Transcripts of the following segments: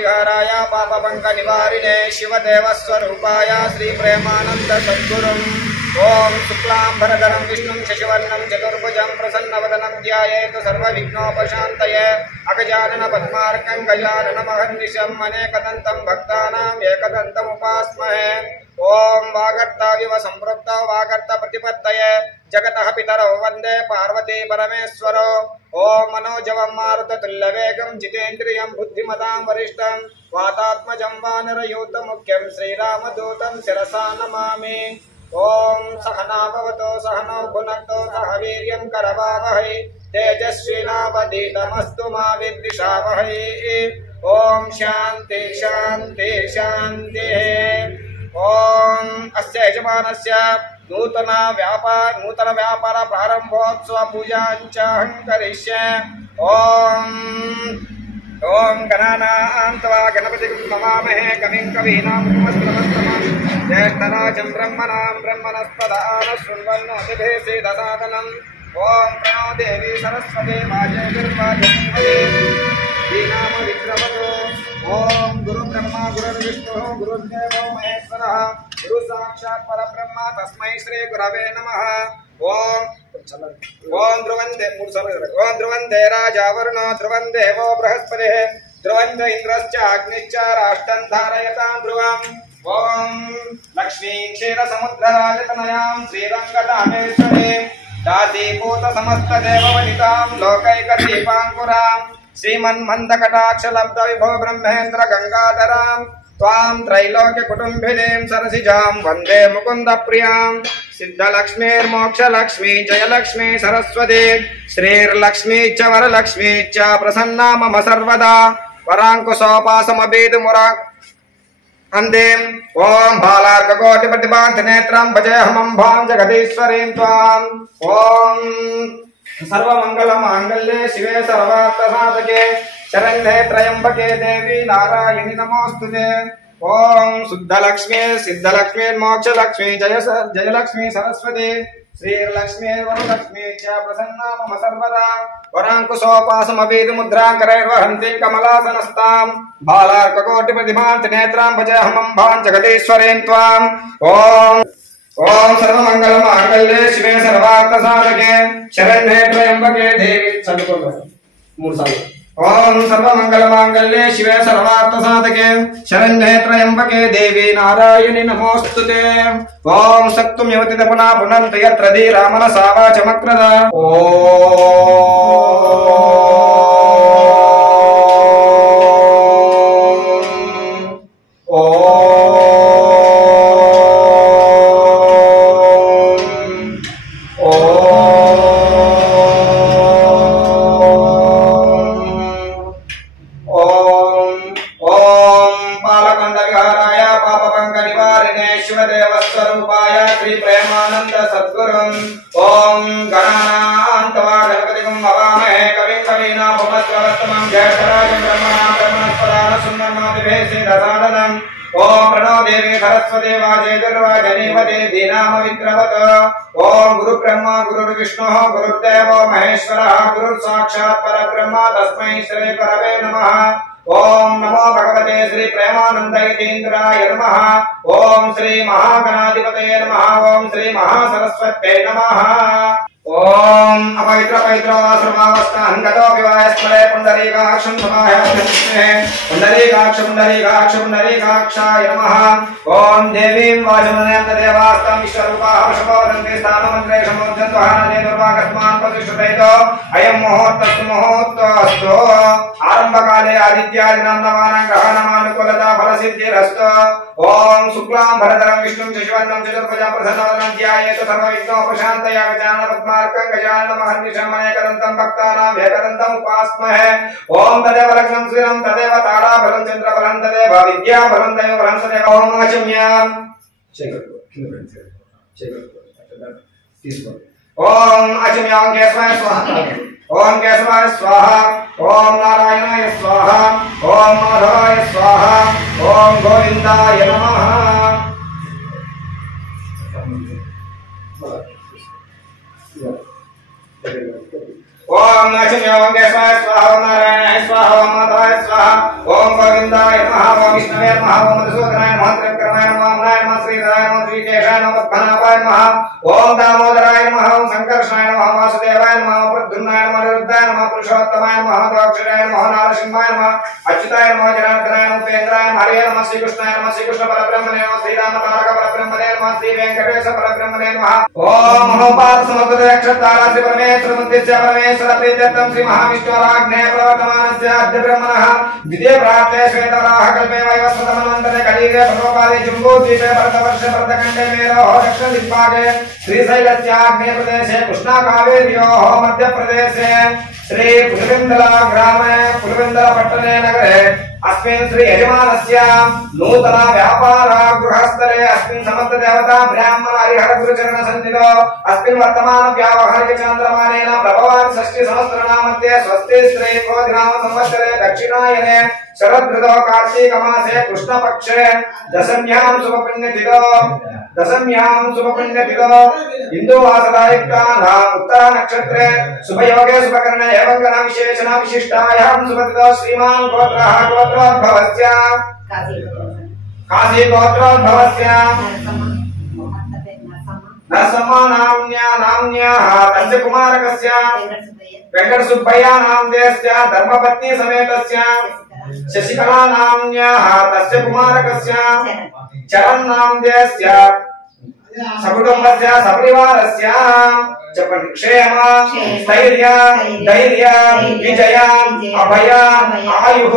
विहाराय पापपंक निवारिणे शिवदेव स्वरूपाय श्री प्रेमानंद सद्गुरुं ओं शुक्लांबरधरं विष्णुं शशिवर्णं चतुर्भुजं प्रसन्नवदनं ध्यायेत् सर्वविघ्नोपशान्तये अगजानन पद्मार्कं गजाननमहर्निशम् अनेकदन्तं भक्तानाम् एकदन्तमुपास्महे ओं वागर्ताविव सम्पृक्तौ वागर्त प्रतिपत्तये जगतः पितरौ वन्दे पार्वती परमेश्वरौ ओं मनोजवं मारुततुल्यवेगं जितेन्द्रियं बुद्धिमतां वरिष्ठं वातात्मजं वानरयूतमुख्यं श्रीरामदूतं शिरसा नमामि ओं सहना भवतु सहनौ भुनक्तु सह वीर्यं करवावहै तेजस्विनावधीतमस्तु मा विद्विषावहै ओं शान्ति शान्ति शान्तिः ओं अस्य यजमानस्य नूतन व्यापार प्रारंभोत्सव पूजाञ्च अहं करिष्ये ओं गणानां त्वा गणपतिं नमामहे कविं कवीनामुपमस्तमस्तमं ज्येष्ठराजं ब्रह्मणस्पदान शृण्वन्नोतिभिः सीदसादनम् ओं प्रणो देवी सरस्वती वाजयतिर्वाजयन्ति दीनाम विक्रमतो ओं गुरु ब्रह्मा गुरुर्विष्णुः गुरुर्देवो महेश्वरः गुरु साक्षात् परब्रह्म तस्मै श्री गुरवे नमः ओं ध्रुवन्ते राजा वरुणो ध्रुवं देवो बृहस्पतिः ध्रुवन्त इंद्रश्च अग्निश्च राष्ट्रं धारयतां ध्रुवम् ओं लक्ष्मीं क्षीरसमुद्रराजतनयां श्रीरङ्गदामेश्वरीं दासीभूत समस्त देववनितां लोकैकदीपाङ्कुरां श्रीमन्मन्दकटाक्षलब्ध विभो ब्रह्मेन्द्र गंगाधरां त्वां त्रैलोक्य कुटुम्बिनीं सरसिजां वन्दे मुकुन्द प्रियां सिद्धलक्ष्मीर्मोक्षलक्ष्मी जयलक्ष्मी सरस्वती श्रीर्लक्ष्मी च वरलक्ष्मी च प्रसन्ना मम सर्वदा वराङ्कुशोपासमभीतमुरा अन्दें ओं बालार्ककोटिप्रतिभान्तनेत्रं भजेऽहमम्भां जगदीश्वरीं त्वां ओं सर्वमङ्गलमाङ्गल्ये शिवे सर्वार्थसाधके शरण्ये त्र्यम्बके देवी नारायणि नमोस्तुते ओं शुद्धलक्ष्मी सिद्धलक्ष्मीर्मोक्षलक्ष्मी जयलक्ष्मी सरस्वती श्रीर्लक्ष्मी वरलक्ष्मी च प्रसन्ना मम सर्वदा वराङ्कुशोपासमभीतमुद्राकरैर्वहन्तीं कमलासनस्तां बालार्ककोटिप्रतिभान्तनेत्रां भजेऽहमम्भां जगदीश्वरीं त्वां ओं सर्वमङ्गलमाङ्गल्ये शिवे सर्वार्थसाधके शरण्ये त्र्यम्बके देवी ओं सर्वमङ्गलमाङ्गल्ये शिवे सर्वार्थसाधके शरण्ये त्र्यम्बके देवी नारायणि नमोस्तुते ओं सक्तुं युवतित पुनः पुनन्त यत्र धीरा मनसा वाचमक्रद स्वरूपाय श्री प्रेमानंद सद्गुरुं ओं गणानां त्वा गणपतिं नमामहे कविं कवीनामुपमश्रवस्तमं ज्येष्ठराजं ब्रह्मणस्पदान शृण्वन्नोतिभिः सीदसादनम् ओं प्रणो देवी सरस्वती वाजयतिर्वाजनीपते दीनामविक्रमत् ओं गुरु ब्रह्मा गुरुर्विष्णुः गुरुर्देवो महेश्वरः गुरुर्साक्षात् परब्रह्म तस्मै श्री गुरवे नमः ओं नमो भगवते श्री प्रेमानंद यतीन्द्राय नमः ओं श्री महागणाधिपतये नमः ओं श्री महासरस्वत्यै नमः ओं अपवित्रपवित्रवासमावस्थां गतो विवाह स्मरे पुण्डरीकाक्षं समाह्यास्मे पुण्डरीकाक्षाय नमः ओं देवीं वाचमनयं देवास्तं विश्वरूपाः वशपोदन्ते स्थानमन्त्रे समुद्रद्वाहाने दुर्वाकस्मान् प्रतिष्ठितो अयं मुहूर्तस्तु मुहूर्तस्तु आरम्भकाले आदित्यादीनां नवानां ग्रहाणामानुकूलता फलसिद्धिरस्तु ओं शुक्लांबरधरं विष्णुं शशिवर्णं चतुर्भुजं प्रसन्नवदनं ध्यायेत् सर्वविघ्नोपशान्तये गजाननपद्मार्कं गजाननमहर्निशम् अनेकदन्तं भक्तानाम् एकदन्तम् उपास्महे ओं तदेव लग्नं स्थिरं तदेव ताराबलं चन्द्रबलं तदेव विद्याबलं दैवबलं तदेव ओं आचम्याम् ओम अचम्यां केशवाय स्वाहा ओम केशवाय स्वाहा ओम नारायणाय स्वाहा ओम माधवाय स्वाहा ओम गोविंदाय नमः ओम अचम्यां केशवाय स्वाहा ओम नारायणाय स्वाहा ओम माधवाय स्वाहा ओम गोविंदाय नमः ओम विष्णवे नमः ओम मधुसूदनाय नमः त्रिविक्रमाय नमः ओमनाय नमः श्रीधराय नमः श्रीकेशाय नमः पद्मनाभाय नमः ओम दामोदराय नमः ओम संकर्षणाय नमः वासुदेवाय नमः प्रद्युम्नाय नमः निरुद्धाय नमः पुरुषोत्तमाय नमः दाक्षराय नमः नारसिंहाय नमः अच्युताय नमः जनार्दनाय नमः उपेन्द्राय नमः हरे नमः श्रीकृष्णाय नमः श्रीकृष्ण परब्रह्मणे नमः श्रीराम तारक परब्रह्मणे नमः श्री वेंकटेश परब्रह्मणे नमः ओम महोपात समग्र अक्षतारा श्री परमेश्वर मुद्दिश्य परमेश्वर प्रीत्यर्थं श्री महाविष्णुराज्ञे प्रवर्तमानस्य अद्य ब्रह्मणः द्वितीय प्राप्ते श्वेतवराह कल्पे वैवस्वतमन्वन्तरे कलियुगे प्रथमपादे जम्बूद्वीपे भरतवर्षे भरतखण्डे मेरोः दक्षिण दिग्भागे श्रीशैलस्याग्नेय प्रदेशे कृष्णा कावेर्योः मध्य प्रदेशे श्री पुलिवेन्दला ग्रामे पुलिवेन्दलपट्टणे नगरे अस्मिन् श्री यजमानस्य नूतन व्यापार गृहस्थले अस्मिन् समस्त देवता ब्राह्मण हरिहर गुरुचरण सन्निधौ अस्मिन् वर्तमान व्यावहारिक चान्द्रमानेन प्रभवान् षष्ठी संवत्सरनामध्ये स्वस्ति श्री क्रोधिनाम संवत्सरे दक्षिणायने शरदृतौ कार्तिक मासे कृष्णपक्षे दशम्यां शुभपुण्यतिथौ हिन्दुवासदायुक्तानाम् उत्तरा नक्षत्रे शुभयोगे शुभकरणे एवं गण विशेषण विशिष्टायां शुभतिथौ श्रीमान् गोत्रः गोत्रोद्भवस्य काशी गोत्रोद्भवस्य नरसम्मानाम्न्याः तस्य कुमारकस्य वेंकटसुब्बय्या नामधेयस्य धर्मपत्नी समेतस्य शशिकला नाम्न्याः तस्य कुमारकस्य चरण नामधेयस्य सकुटुंबस्य सपरिवारस्य చెప్పండి క్షేమ స్థైర్య ధైర్య విజయ అభయ ఆయుః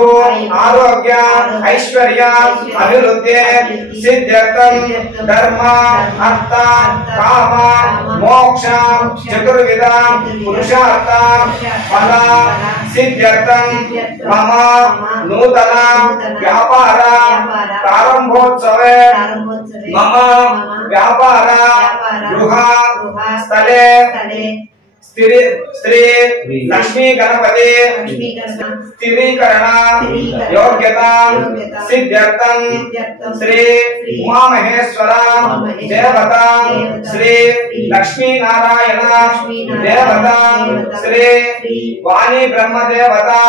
ఆరోగ్య ఐశ్వర్య అభివృద్ధి సిద్ధ్యర్థం ధర్మ అర్థ కామ మోక్ష చతుర్విధ పురుషార్థ ఫల సిద్ధ్యర్థం మమ నూతన వ్యాపార ప్రారంభోత్సవే మమ వ్యాపార గృహ స్థలే स्त्री लक्ष्मी गणपति स्थिरीकरण योग्यता सिद्ध्यर्थं श्री उमा महेश्वर देवता श्री लक्ष्मी नारायण देवता श्री वाणी ब्रह्म देवता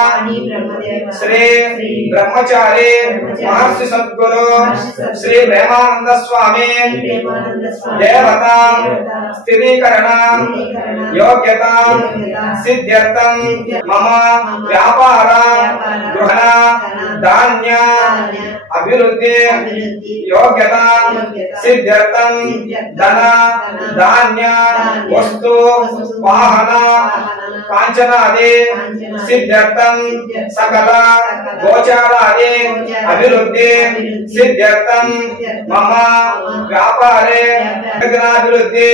श्री ब्रह्मचारी महर्षि सद्गुरु श्री प्रेमानंद स्वामी देवता स्थिरीकरण योग्यता सिद्ध्यर्थं मम व्यापार गृह धान्य अभिवृद्धि योग्यता सिद्ध्यर्थं धन धान्य वस्तु वाहन कांचनादि सिद्ध्यर्थं सकल गोचारादि अभिवृद्धि सिद्ध्यर्थं मम व्यापारे अभिवृद्धि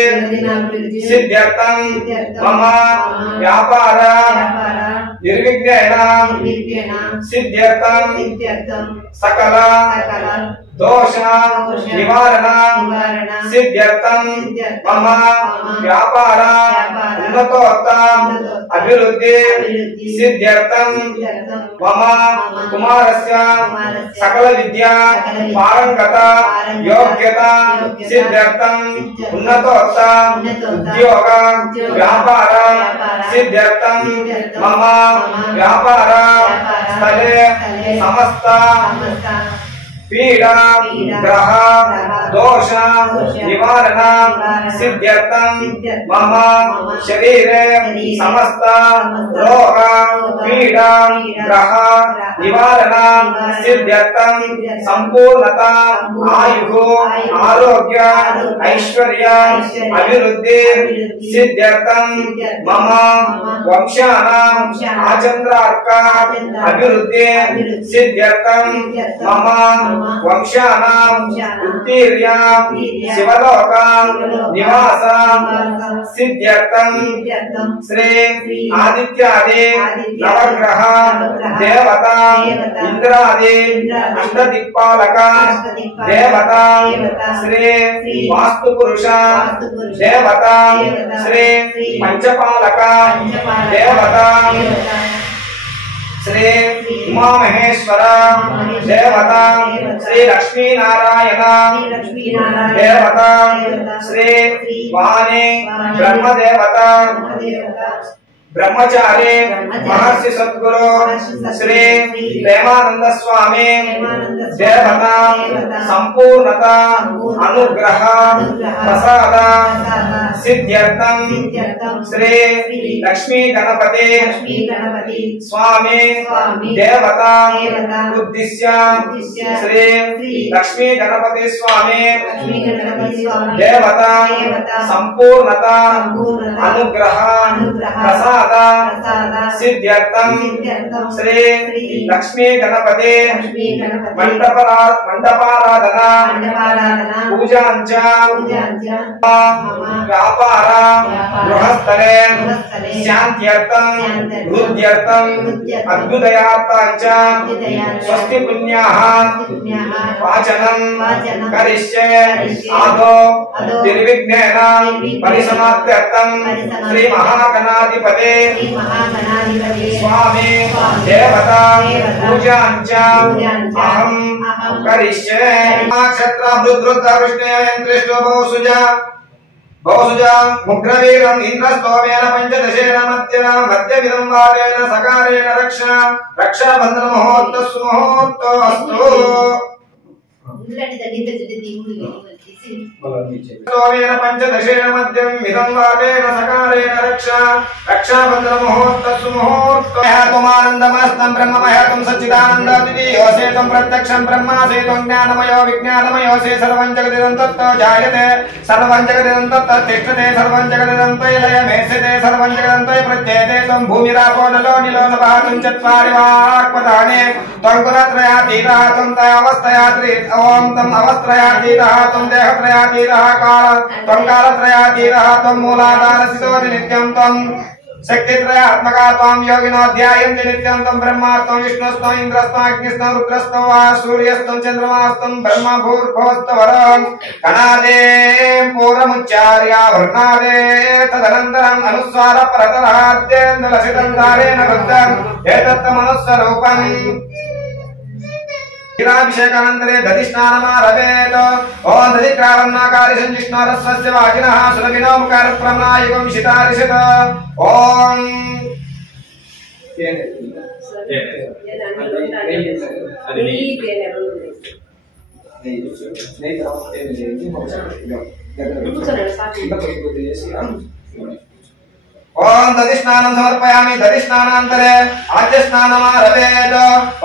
सिद्ध्यर्थं मम व्यापार निर्विघ्नेन सिद्ध्यर्थं सकल दोष निवारण सिद्ध्यर्थं मम व्यापार उन्नतोत्तम अभिवृद्धि सिद्ध्यर्थं मम कुमारस्य सकल विद्या पारंगता योग्यता सिद्ध्यर्थं उन्नतोत्तम उद्योग व्यापार सिद्ध्यर्थं मम व्यापार स्थले समस्त पीड़ा ग्रह दोष निवारण सिद्ध्यर्थं मम शरीरे समस्त रोग पीड़ा ग्रह निवारण सिद्ध्यर्थं संपूर्णता आयुः आरोग्य ऐश्वर्य अभिवृद्धि सिद्ध्यर्थं मम वंशानां आचन्द्रार्क अभिवृद्धि सिद्ध्यर्थं मम वंशानां उत्तीर्य वीर्या शिवलोक निवास सिद्ध्यर्थं श्री आदित्यादि नवग्रह देवता इंद्रादि अष्टदिक्पालक देवता श्री वास्तुपुरुष देवता श्री पंचपालक देवता श्री उमा महेश्वर देवता श्री लक्ष्मी नारायण देवता श्री वाणी ब्रह्म देवता ब्रह्मचारी महर्षि सद्गुरु श्री प्रेमानंद स्वामी देवता संपूर्णता अनुग्रह प्रसाद सिद्ध्यर्थं श्री लक्ष्मी गणपति स्वामी देवता उद्दिश्य श्री लक्ष्मी गणपति स्वामी देवता संपूर्णता अनुग्रह प्रसाद सिद्ध्यर्थं श्री लक्ष्मी गणपति मंडपाराधना पूजांच व्यापार गृहस्थले शांत्यर्थं वृद्ध्यर्थं अद्भुतयार्थांच स्वस्ति पुण्याः वाचनं करिष्ये आदौ निर्विघ्नेन परिसमाप्त्यर्थं श्री महागणाधिपते स्वामी देवता पूजांच अहं करिष्ये। नक्षत्र रुद्र विष्णु बहुसुजा मुग्रवीरम् इंद्रस्तोमेन पंचदशेन मध्यविदं वारेण सकारेण रक्षाबंधन मुहूर्तो अस्तु। सोमेन पंचदशेन मध्यं विदं वारेण सकारेण रक्षाबंधन मुहूर्तमानन्दमस्तं ब्रह्ममयं सच्चिदानन्दद्वितीयोऽसेतं प्रत्यक्षं ब्रह्मासेतं ज्ञानमयो विज्ञानमयो से सर्वं जगदिदं तत्तो जायते सर्वं जगदिदं तत्तो तिष्ठते सर्वं जगदिदं तैलयमेष्यते सर्वं जगदिदं तै प्रत्येते तं भूमिरापो नलो निलो नभः तं चत्वारि वाक्पदाने तं गुणत्रयातीतः तं तयावस्थयातीतः ॐ तं अवस्थत्रयातीतः तं देहत्रयातीतः त्वं कालत्रयातीतः त्वं मूलाधारस्थितो नित्यं त्वं शक्तित्रयात्मका त्वं योगिनो ध्यायन्ति नित्यं त्वं ब्रह्मा त्वं विष्णुस्त्वं इन्द्रस्त्वं अग्निस्त्वं रुद्रस्त्वं वा सूर्यस्त्वं चन्द्रमास्त्वं ब्रह्म भूर्भुवस्त्वं कणादे पूर्वमुच्चार्य वर्णादे तदनन्तरम् अनुस्वार परतराद्येन्दुलसितं धारेण वृद्धम् एतत्तमनुस्वरूपम् भिषेकानन्तरे दधिस्नानमारभेत ओं दधिक्रावन्नाकारि संजिष्णोरस्वस्य वाजिनः सुरभिनो मुखारप्रम्नायुगं शितारिषत ओं ओं दधिस्नानं समर्पयामि दधिस्नानान्तरे आद्यस्नानमारभेत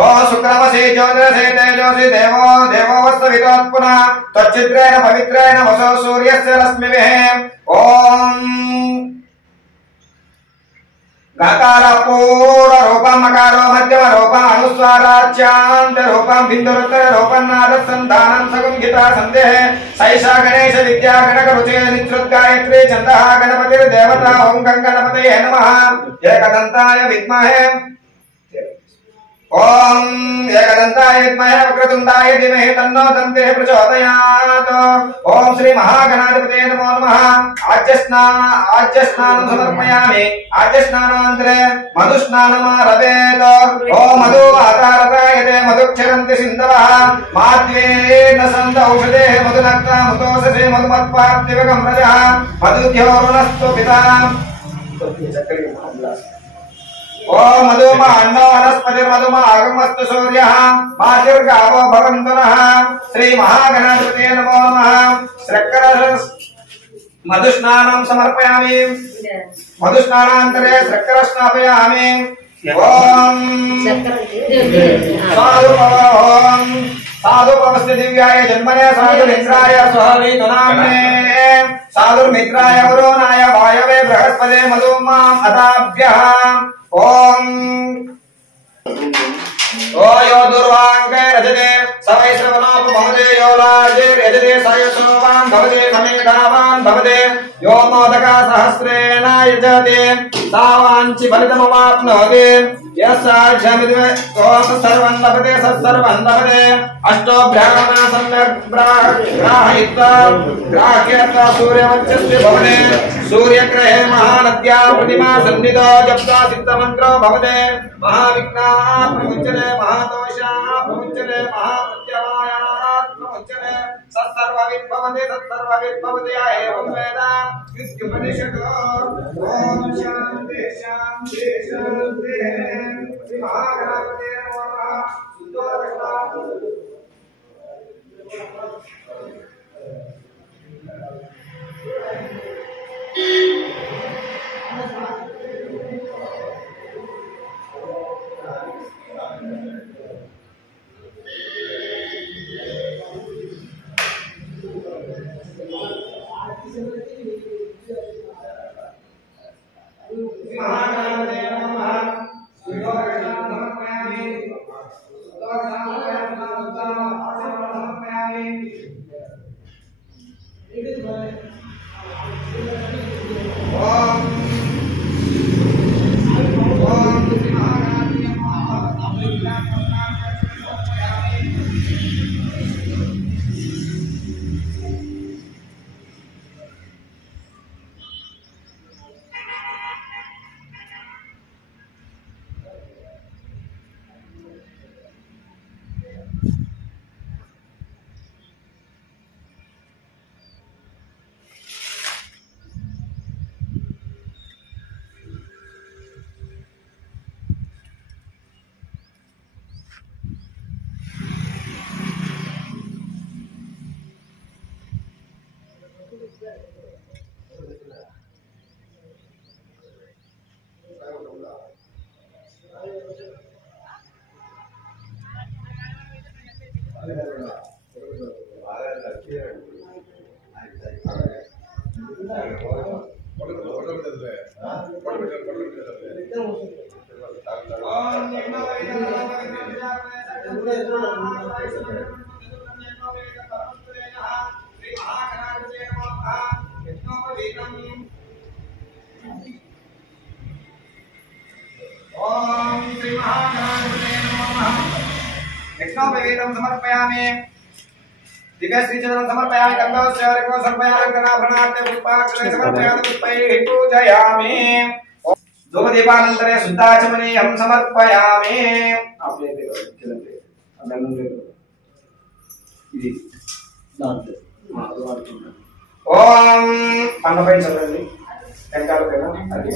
ओं शुक्रमसि ज्योतिरसि तेजोसि देवो देवोऽवस्तवितोत् पुनः त्वच्चित्रेण पवित्रेण वसो सूर्यस्य रश्मिभिः ओं गकार पूर्ण रूपं मकारो मध्यम रूपं अनुस्वाराच्यांत रूपं बिन्दुरुत्तर रूपं नादसन्धानं सगुंहिता सन्देह सैषा गणेश विद्या गणक रुचे नित्युत् गायत्री छन्दः गणपतिर्देवता ओं गणपतये नमः एकदन्ताय विद्महे ओं एकदन्ताय विद्महे वक्रतुण्डाय धीमहि तन्नो दन्तिः प्रचोदयात् ओं श्री महागणाधिपतये नमो नमः आज्यस्नानं समर्पयामि आज्यस्नानान्तरे मधुस्नानमारभेत ओं मधु आकारतायते मधुक्षरन्ति सिन्धवः माध्वेन सन्त औषधेः मधुनक्ता मुतोषसे मधुमत्पार्थिवकं रजः मधुद्योरुणस्तु पिता ओं मधुमा अन्नो वनस्पतिर्मधुमा आगमस्तु सूर्यः मातिर्गावो भवन्तु नः श्री महागणाधिपतये नमो नमः मधुस्नानं समर्पयामि मधुस्नानान्तरे शर्करा स्नापयामि ओं साधु पवस्य दिव्याय जन्मने साधु मित्राय स्वावीतु नाम्ने साधु मित्राय वरुणाय वायवे बृहस्पते मधुमाम् अदाभ्यः ओं ओ यो दुर्वाङ्गे रजते स वै श्रवणोपमहते यो यजते सयसोवान् भवते समेधावान् भवते यो मोदका सहस्रेण यजते तावाञ्चि फलितमवाप्नोति यस्साध्यमिति सर्वं लभते सत्सर्वं लभते अष्टो ब्राह्मणा सम्यक् ग्राहयित्वा ग्राह्यत्वा सूर्यवंशस्य भवते सूर्यग्रहे महानद्या प्रतिमा सन्निधो जप्ता सिद्धमन्त्रो भवते महाविघ्नाः प्रमुच्यते महादोषाः प्रमुच्यते महाप्रत्यवायाः प्रमुच्यते सत्सर्वविद्भवते एवं वेद इत्युपनिषदो ॐ शान्ति शान्ति शान्ति श्री महागणपते नमः समर्पयामि दिव्य श्रीचरणं समर्पयामि गन्धोश्चारको समर्पयामि गणाभरणार्थे पुष्पाक्षरे समर्पयामि पुष्पैः पूजयामि धूपदीपानन्तरे शुद्धाचमनीयं समर्पयामि आपले चलते अदन्ने ఇది దాంట్లో ఓం అన్నపై చదవండి వెనకాలకైనా అది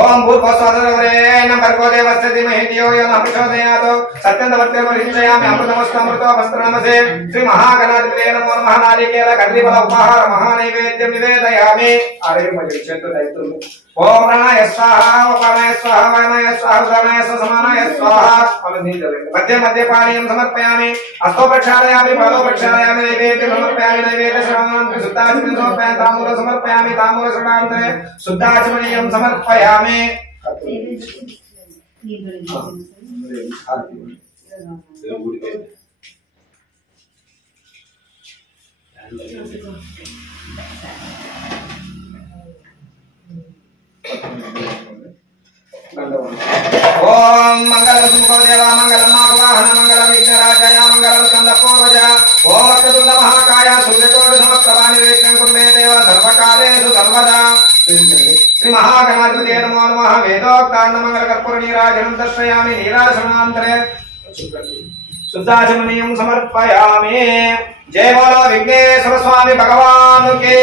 ఓం భూర్భస్వాదవరేణ భర్గో దేవస్య ధీమహి ధియో యో నః ప్రచోదయాత్ సత్యంతవర్తే వరిష్ఠయామి అమృతమస్తమృతో వస్త్రనమసే శ్రీ మహాగణాధిపతే నమో నమః నారికేల కర్రీఫల ఉపహార మహానైవేద్యం నివేదయామి ఆరోగ్యమయ చేతులు దైత్రులు ఓం ప్రాణాయ స్వాహా ఉపానాయ స్వాహా వానాయ స్వాహా ఉదానాయ సమానాయ స్వాహా అమనించండి మధ్య మధ్య పానీయం సమర్పయామి అస్తో ప్రక్షాళయామి పాదో ప్రక్షాళయామి నైవేద్యం సమర్పయామి నైవేద్య శ్రవణాంతరే శుద్ధాచమనీయం సమర్పయామి తాంబూల సమర్పయామి తాంబూల శ్రవణాంతరే శుద్ధాచమనీయం సమర్పయామి ओम मंगल सुमुखो देवा मंगल माघवाहन मंगल विघ्नराजाय मंगल स्कंद पूर्वज ओम वक्रतुंड महाकाय सूर्यकोटि समप्रभा निर्विघ्नं कुरु मे देव सर्वकालेषु सर्वदा श्री महागणाधिपते नमो नमः वेदोक्तान्न मंगल कर्पूर नीराजनं दर्शयामि नीराजनान्तरे शुद्धाचमनीयं समर्पयामि जय बोलो विघ्नेश्वर स्वामी भगवान के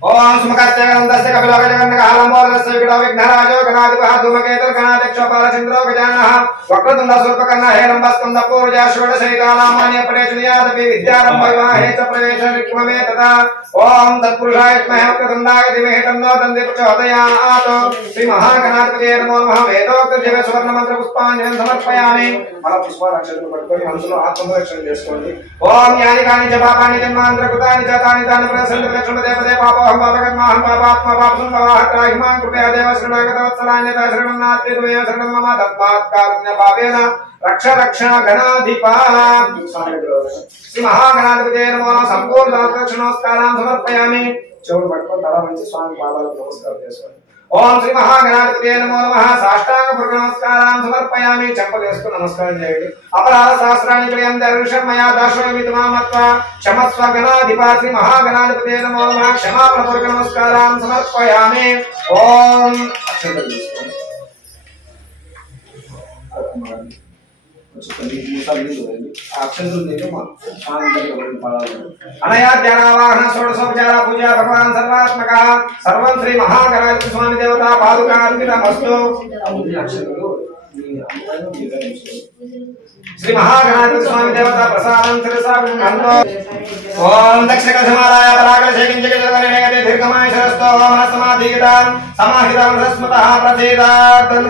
ओम सुमकस्य गन्धस्य कपिलो गजगन्धक हालंबोधस्य विघ्नो विघ्नराजो गणाधिपः धूमकेतुर् गणाध्यक्षो बालचन्द्रो गजानः वक्रतुण्ड शूर्पकर्ण हेरम्बस्कन्द पूर्जा षोडशैतानामान्य परेशुनियादपि विद्यारम्भ विवाहे च प्रवेशनिक्ममे तथा ओम तत्पुरुषाय विद्महे वक्रतुण्डाय धीमहि तन्नो दन्ति प्रचोदयात् श्री महागणाधिपते नमो नमः वेदोक्त दिव्य सुवर्ण मंत्र पुष्पांजलिं समर्पयामि మన పుష్పాక్షరాలు పట్టుకొని మనసులో ఆత్మరక్షణ చేసుకోండి ఓం యాని కాని చ పాపాని జన్మాంతర కృతాని చ తాని తాని ప్రసన్న లక్ష్మణ దేవతే పాపహం పాపకర్మాహం పాపాత్మ పాపం పాపహ త్రాహిమాన్ కృపయా దేవ శరణాగత వత్సల ममदान्यता शरणं नास्ति त्वमेव शरणं मम तस्मात् कारुण्यभावेन रक्ष रक्ष गणाधिपा। श्री महागणाधिपते नमो संपूर्ण दक्षिणोस्कारान् समर्पयामि। चौड़ पట్టుకొని తల వంచి స్వామి పాదాలకు నమస్కారం చేసుకోండి। ओम श्री महागणाधिपते नमो नमः साष्टांग पूर्व नमस्कारान् समर्पयामि। चंपल वेసుకొని नमस्कारं చేయండి। अपराध सहस्राणि क्रियं दर्शन मया दाशोऽमि तमामत्वा क्षमस्व गणाधिपा श्री महागणाधिपते नमो नमः क्षमापण पूर्व नमस्कारान् समर्पयामि। ओम अनया ध्यानावाहन षोडशोपचार पूजा भगवान सर्वात्मकः सर्वं श्री महागणाधिपति स्वामी देवता पादुकार्पितमस्तु। श्री महागणाधिपति स्वामी देवता प्रसादं शिरसा गृह्णन्तु। ओम दक्षिणकलशमालाय पराकलशेकिञ्चकजलवनिनयते दीर्घमायुषरस्तो मनस्समाधिगतां समाहितं रस्मतः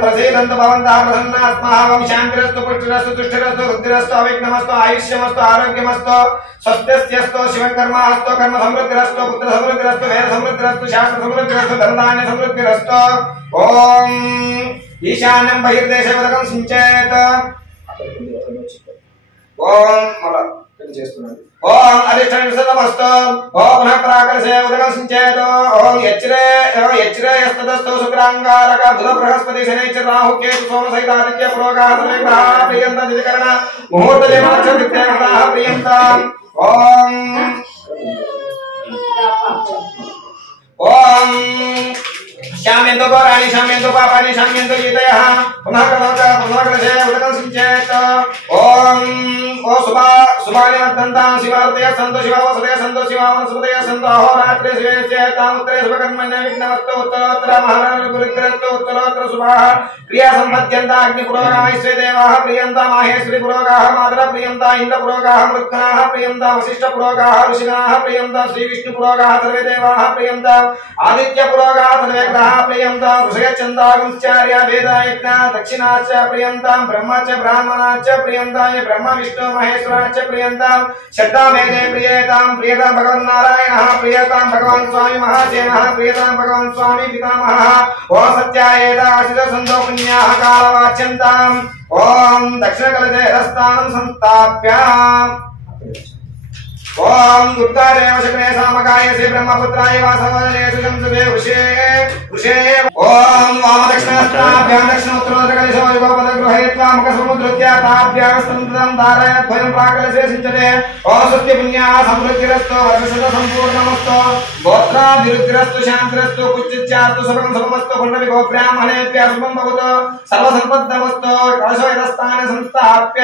प्रसीदन्तु भवन्तः प्रसन्नात्मः। ओम शान्तिरस्तु पुष्टिरस्तु तुष्टिरस्तु रुद्धिरस्तु अविघ्नमस्तु आयुष्यमस्तु आरोग्यमस्तु स्वस्त्यस्तु शिवकर्मास्तु कर्म समृद्धिरस्तु पुत्र समृद्धिरस्तु वेद समृद्धिरस्तु शास्त्र समृद्धिरस्तु धनधान्य समृद्धिरस्तु। ओम ईशान्यं बहिर्देशे उदकं सिञ्चेत्। ओम ओम अधिष्ठानमस्तु। ओम पुनः प्राकर्षे उदकं सिञ्चेत्। ओम यच्रे यस्तदस्तु शुक्रांगारक बुध बृहस्पति शनिश्च राहु केतु सोम सहित आदित्य पुरोगाः सर्वे ग्रहाः प्रियन्त दिविकरण मुहूर्त देवाक्ष विद्याः प्रियन्ताम्। ओम ओम श्यामेन्दु गौराणि श्यामेन्दु पापानि श्यामेन्दु गीतयः पुनः कलशे उदकं सिञ्चेत्। ओम ओ सुभानि वर्धन्तां शिवार्तयः सन्तु शिवावसतयः सन्तु शिवावनस्पतयः सन्तु अहोरात्रे शिवेश्चेतामुत्तरे शुभकर्मण्य विघ्नमस्तु उत्तरोत्तर महाराजगुरुग्रस्तु उत्तरोत्तर शुभाः क्रिया सम्पद्यन्ता अग्निपुरोगाः ईश्वरदेवाः प्रियन्ता माहेश्वरी पुरोगाः मातरः प्रियन्ता इन्द्रपुरोगाः मृत्कनाः प्रियन्ता वसिष्ठपुरोगाः ऋषिगणाः प्रियन्ता श्रीविष्णुपुरोगाः सर्वे देवाः प्रियन्ता आदित्यपुरोगाः सर्वे ग्रहाः प्रियन्ता ऋषयचन्दागुंश्चार्य वेदायज्ञा दक्षिणाश्च प्रियन्ता ब्रह्म च ब्राह्मणाश्च प्रियन्ता ब्रह्म विष्णु महेश्वराश्च प्रियन्ता श्रद्धामेते प्रियतां प्रियतां भगवन्नारायणः प्रियतां भगवान् स्वामी महादेवः प्रियतां भगवान् स्वामी पितामहः। ओ सत्यायेत आशिष सन्तो पुण्याः कालवाच्यन्ताम्। ओम दक्षिणकलशे हस्तानं संस्थाप्य ओम दुर्गादेव शक्रे सामगाय श्री ब्रह्मपुत्राय वासवदने सुजंसुदे वृषे ओम वाम दक्षिणहस्ताभ्यां दक्षिण उत्तरोत्तरकलशो युगपदगृहयित्वा मुखसमुद्रत्या ताभ्यां स्तंत्रं धारयत् द्वयं प्राकलशे सिञ्चते। ओम स्वस्ति पुण्याः समृद्धिरस्तु वर्षशत सम्पूर्णमस्तु गोत्राभिवृद्धिरस्तु शान्तिरस्तु पुच्चिच्चास्तु सर्वं शुभमस्तु पुण्यविभो ब्राह्मणेभ्यः शुभं भवतु सर्वसम्पद्भवस्तु। कलशो यथस्थाने संस्थाप्य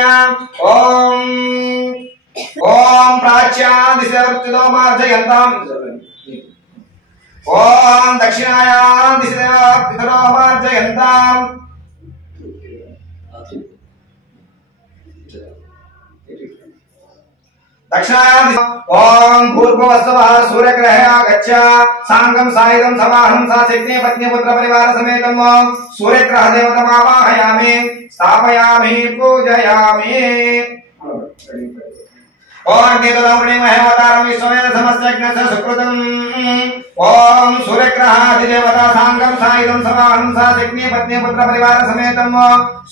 ओम ओम प्राच्यां दिशो मार्जयन्ताम्। ओम दक्षिणायां दिशो मार्जयन्ताम्। दक्षिणायां ओम भूर्भुवस्सवः सूर्यग्रहे आगच्छ सांगं सायुधं समाहं सा शक्ति पत्नी पुत्र परिवार समेतं सूर्यग्रह देवतमावाहयामि स्थापयामि पूजयामि। ओम देवतावृणी महेवतारं विश्वमेध समस्तज्ञस्य सुकृतम्। ओम सूर्यग्रहाधिदेवता सांगं सायुधं समाहं सा शक्ति पत्नी पुत्र परिवार समेतं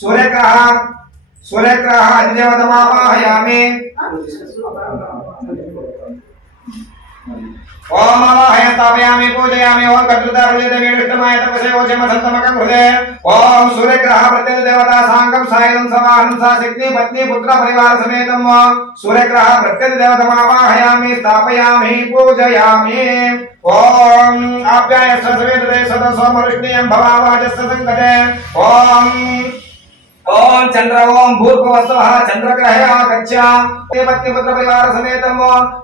सूर्यग्रहाधिदेवतमावाहयामि। ओम आवाहय स्थापयामि पूजयामि। ओम कर्तृतारुजयदेवीष्टमाय तपसे वचमसन्तमकं हृदे। ओम सूर्यग्रह प्रत्यदेवता सांगं सायुधं समाहं सा शक्ति पत्नी पुत्र परिवार समेतं सूर्यग्रह प्रत्यदेवतमावाहयामि स्थापयामि पूजयामि। ओम आप्याय सवेदते सदा सोमरुष्णीयं भवावाचस्य संकटे। ओम ओम चंद्र ओम भूर्भुवस्सवः चंद्रग्रहे आगच्छ पत्नीपुत्र परिवार समेतं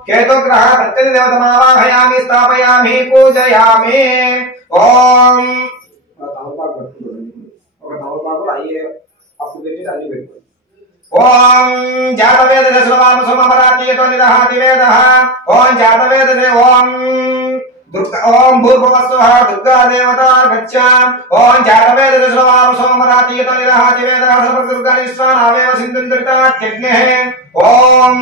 केतुग्रह प्रत्यदेवतमावाहयामि स्थापयामि पूजयामि। ओम ओम जातवेदसे सुरवाम सोमवरातीयतो निदहाति वेदः। ओम जातवेदसे ओम ओम भूर्भुवस्सवः दुर्गा देवता गच्छ। ओम जातवेदसे सुरवाम सोमवरातीयतो निदहाति वेदः सर्वदुर्गा विश्वानावेव सिन्धुन्दृतात्यग्नेः। ओम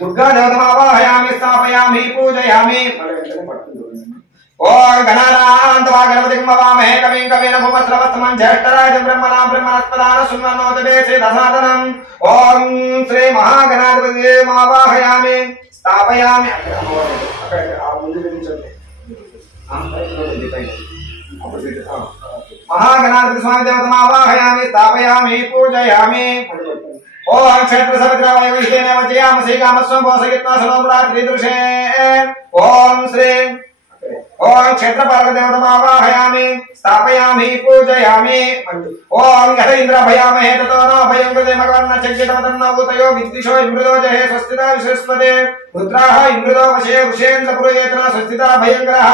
दुर्गा देवतावाहयामि स्थापयामि पूजयामि ओम गणानान्त्वा गणपतिं भवामहे कविं कवीन भूमस्रवस्तमं ज्येष्ठराजं ब्रह्मणां ब्रह्मणस्पदान सुमनोतवेसे दशादनम् ओम श्री महागणाधिपतये मावाहयामि स्थापयामि महागणाधिपति स्वामी देवतावाहयामि स्थापयामि पूजयामि ओम क्षेत्र सवित्रावय विष्णुने वचयामि कामस्वं भोसयित्वा सनोमरात्रि दृशे ओम श्री ओम क्षेत्रपालक देवतावाहयामि स्थापयामि पूजयामि ओम यथ इंद्र भयामहे ततो न भयं कृते मगवन्न चक्कितवतन्न भूतयो विद्विषो इंद्रो जहे स्वस्तिता विश्वस्पते रुद्राः इंद्रो वशे ऋषेन्द्र पुरोहितः स्वस्तिता भयंकरः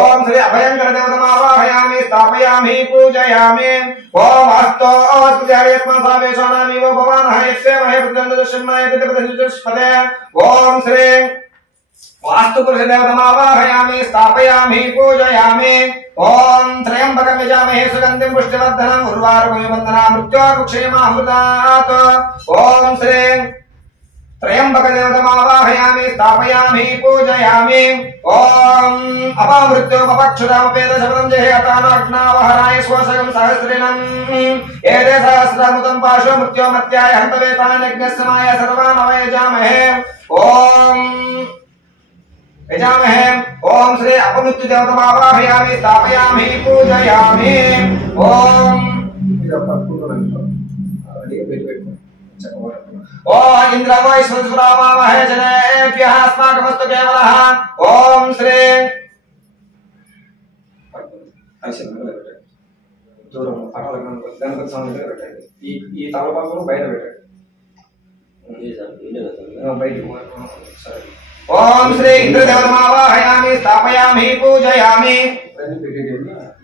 ओम श्री अभयंकर देवतावाहयामि स्थापयामि पूजयामि ओम अस्तो अवस्पत्यायस्मसावेशानामिवो भवानः यस्य महे प्रचण्डदशम्नाय तिपदशस्पते ओम श्री वास्तु पुरुष देवतावाहयामि स्थापयामि पूजयामि ओम त्र्यंबकं यजामहे सुगंधिं पुष्टिवर्धनम् उर्वारुकं वन्दना मृत्योर्मुक्षयमामृतात् ओम श्री त्र्यंबक देवतावाहयामि स्थापयामि पूजयामि ओम अपमृत्योपक्षुरामपेदशपदं जहे अतानाग्नावहराय स्वसगं सहस्रिणम् एते सहस्रमुतं पार्श्व मृत्योमत्याय हन्तवेतान्यज्ञस्माय सर्वान् अवयजामहे ओम यजामहे ओम श्री अपमृत्यु देवतावाहयामि स्थापयामि पूजयामि ओम ओम इंद्रवैश्वरावामहे जनेभ्यः अस्माकमस्तु केवलः ओम श्री దూరం పటాల గణపతి స్వామి దగ్గర పెట్టండి ఈ తలపాకును బయట పెట్టండి బయట సరే ओम श्री इंद्र देवतावाहयामि स्थापयामि पूजयामि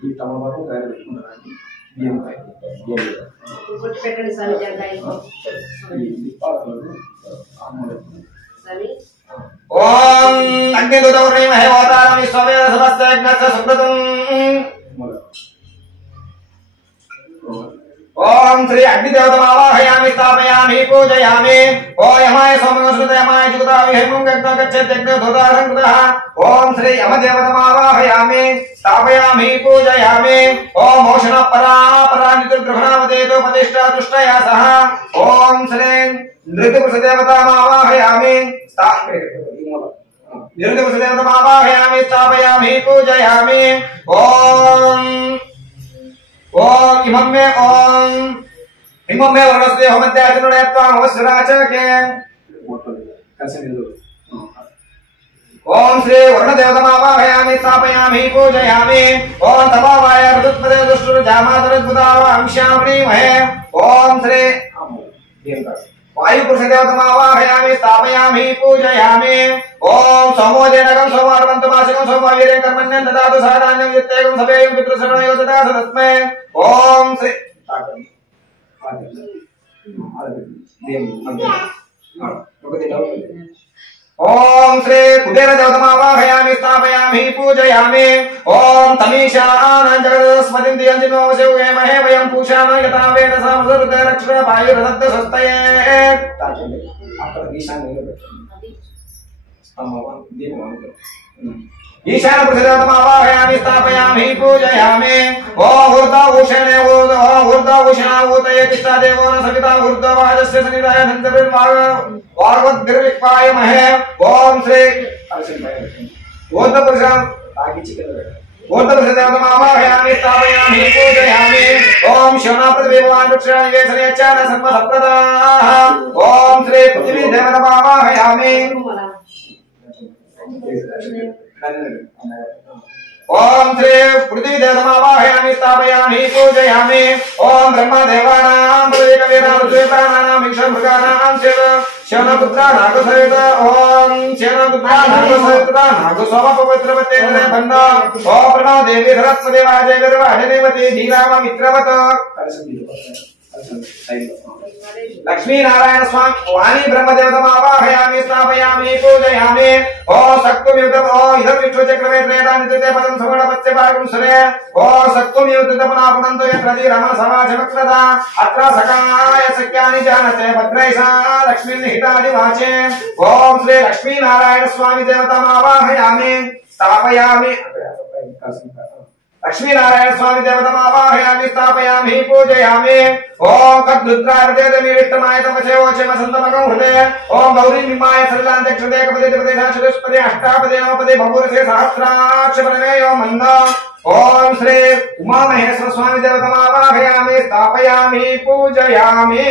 ఈ తమలపాకు బయట పెట్టుకుంటారండి బియ్యం పై కొట్టి పెట్టండి స్వామి జగదాయి ओम अग्निदूतवर्णिमहे अवतारं विश्ववेद सहस्रयज्ञस्य सुकृतं ओम श्री अग्निदेवतावाहयामि स्थापयामि पूजयामि ओम यमाय सोमगस्रुत यमाय जुगता विहेमं गग्न गच्छेत् यज्ञ धोदारं कृतः ओम श्री यमदेवतावाहयामि स्थापयामि पूजयामि ओम मोषण परानितुर्ग्रहणावदेतो प्रतिष्ठा तुष्टया सह ओम श्री नृत्यपुरुषदेवतावाहयामि नृत्यपुरुषदेवतावाहयामि स्थापयामि पूजयामि ओम ओम इमं मे वर्णस्य होमत्याचरणयत्वा होमस्वराचके ओम श्री वरुण देवतावाहयामि स्थापयामि पूजयामि ओम तपोवाय ऋतुपदे दुष्टुर्जामातरुद्भुतावांश्यामि महे ओम श्री वायु पुरुष देवतावाहयामि स्थापयामि पूजयामि ओम सोमोदेनकं सोमार्वन्तमाशकं सोमवीर्यं कर्मण्यं ददातु साधान्यं युक्तेकं सभेयं पितृशरणयो ददातु तस्मै ओम श्री ओम श्री कुबेर देवतावाहयामि स्थापयामि पूजयामि ओम तमीशानं जगदस्मदिं दियञ्जिनो वशे महे वयं पूषामः यथा वेद समसृत रक्षण वायुरदत्त सस्तये अక్కడ ఈశాన్యంలో పెట్టండి ईशान पुरुषदेवतावाहयामि स्थापयामि पूजयामि ओम ऊर्ध्वभूषणे ऊर्ध्वभूषणाभूतये तिष्ठा देवो न सविता ऊर्ध्ववाजस्य सनिधाय धन्तविर्वाग्वद्भिर्विक्वाय महे ओम श्री ऊर्ध्वपुरुषं ऊर्ध्वपुरुषदेवतावाहयामि स्थापयामि पूजयामि ओम शिवना पृथ्वी भगवान् वृक्षाणि सनेच्छान सर्वसप्रदाः ओम श्री पृथ्वी देवतावाहयामि ओम श्री पृथ्वी देवतावाहयामि स्थापयामि पूजयामि ओम ब्रह्मा देवानां पृथ्वीकवीराणां विक्षमृगाणां शनपुत्रा नागसहित ओम शनपुत्रा नागसहित नागसोम पवित्रवतेन्द्रे बन्ध ओम प्रणो देवी सरस्वती वाजे विर्वाहिनीवती धीराम मित्रवत లక్ష్మీనారాయణ స్వామి వాణి బ్రహ్మదేవతమావాహయామి స్థాపయామి పూజయామి ఓ సక్తుమ్యుత ఓ ఇదం విష్ణు చక్రమే త్రేతానితే పదం సమణపత్య భాగం సురే ఓ సక్తుమ్యుత పునాపునంతో యత్రది రమణ సమాజమక్రద అత్ర సకాయ సఖ్యాని జానతే భద్రైషా లక్ష్మీర్నిహితాది వాచే ఓం శ్రీ లక్ష్మీనారాయణ స్వామి దేవతమావాహయామి స్థాపయామి లక్ష్మీనారాయణ స్వామి దేవతమావాహయామి స్థాపయామి పూజయామి ఓం కద్రుద్రార్దేదమీరిష్టమాయ తమసేవోచే వసంతమకం హృదే ఓం గౌరీ నిమాయ సరళాంతక్షదే కపదే త్రిపదే చతుష్పదే అష్టాపదే నవపదే బహురసే సహస్రాక్షరమేయో మంద ఓం శ్రీ ఉమామహేశ్వర స్వామి దేవతమావాహయామి స్థాపయామి పూజయామి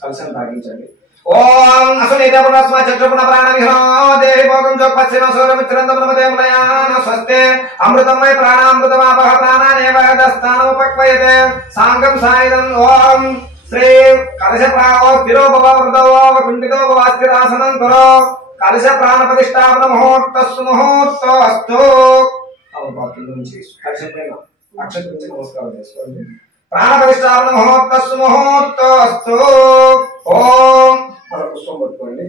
కలశం తాగించండి ఓం అసునీత పునస్మ చక్రపుణ ప్రాణ విహ్రో దేహి భోగం చోక్ పశ్చిమ సూర్యమిత్రందం నమదే మలయాన స్వస్తే అమృతం వై ప్రాణామృతమాపహ ప్రాణానేవ దస్తానముపక్వయతే సాంగం సాయుధం ఓం శ్రీ కలశ ప్రాణో స్థిరోభవ వృతో కుంఠితో వాస్తిరాసనం కరో కలశ ప్రాణ ప్రతిష్టాపన ముహూర్తస్సు ముహూర్తో అస్తు నుంచి కలశం పైన అక్షత నుంచి నమస్కారం చేసుకోండి ప్రాణ ప్రతిష్టాపన ముహూర్తస్సు ముహూర్తో అస్తు ఓం మన పుష్పం పట్టుకోండి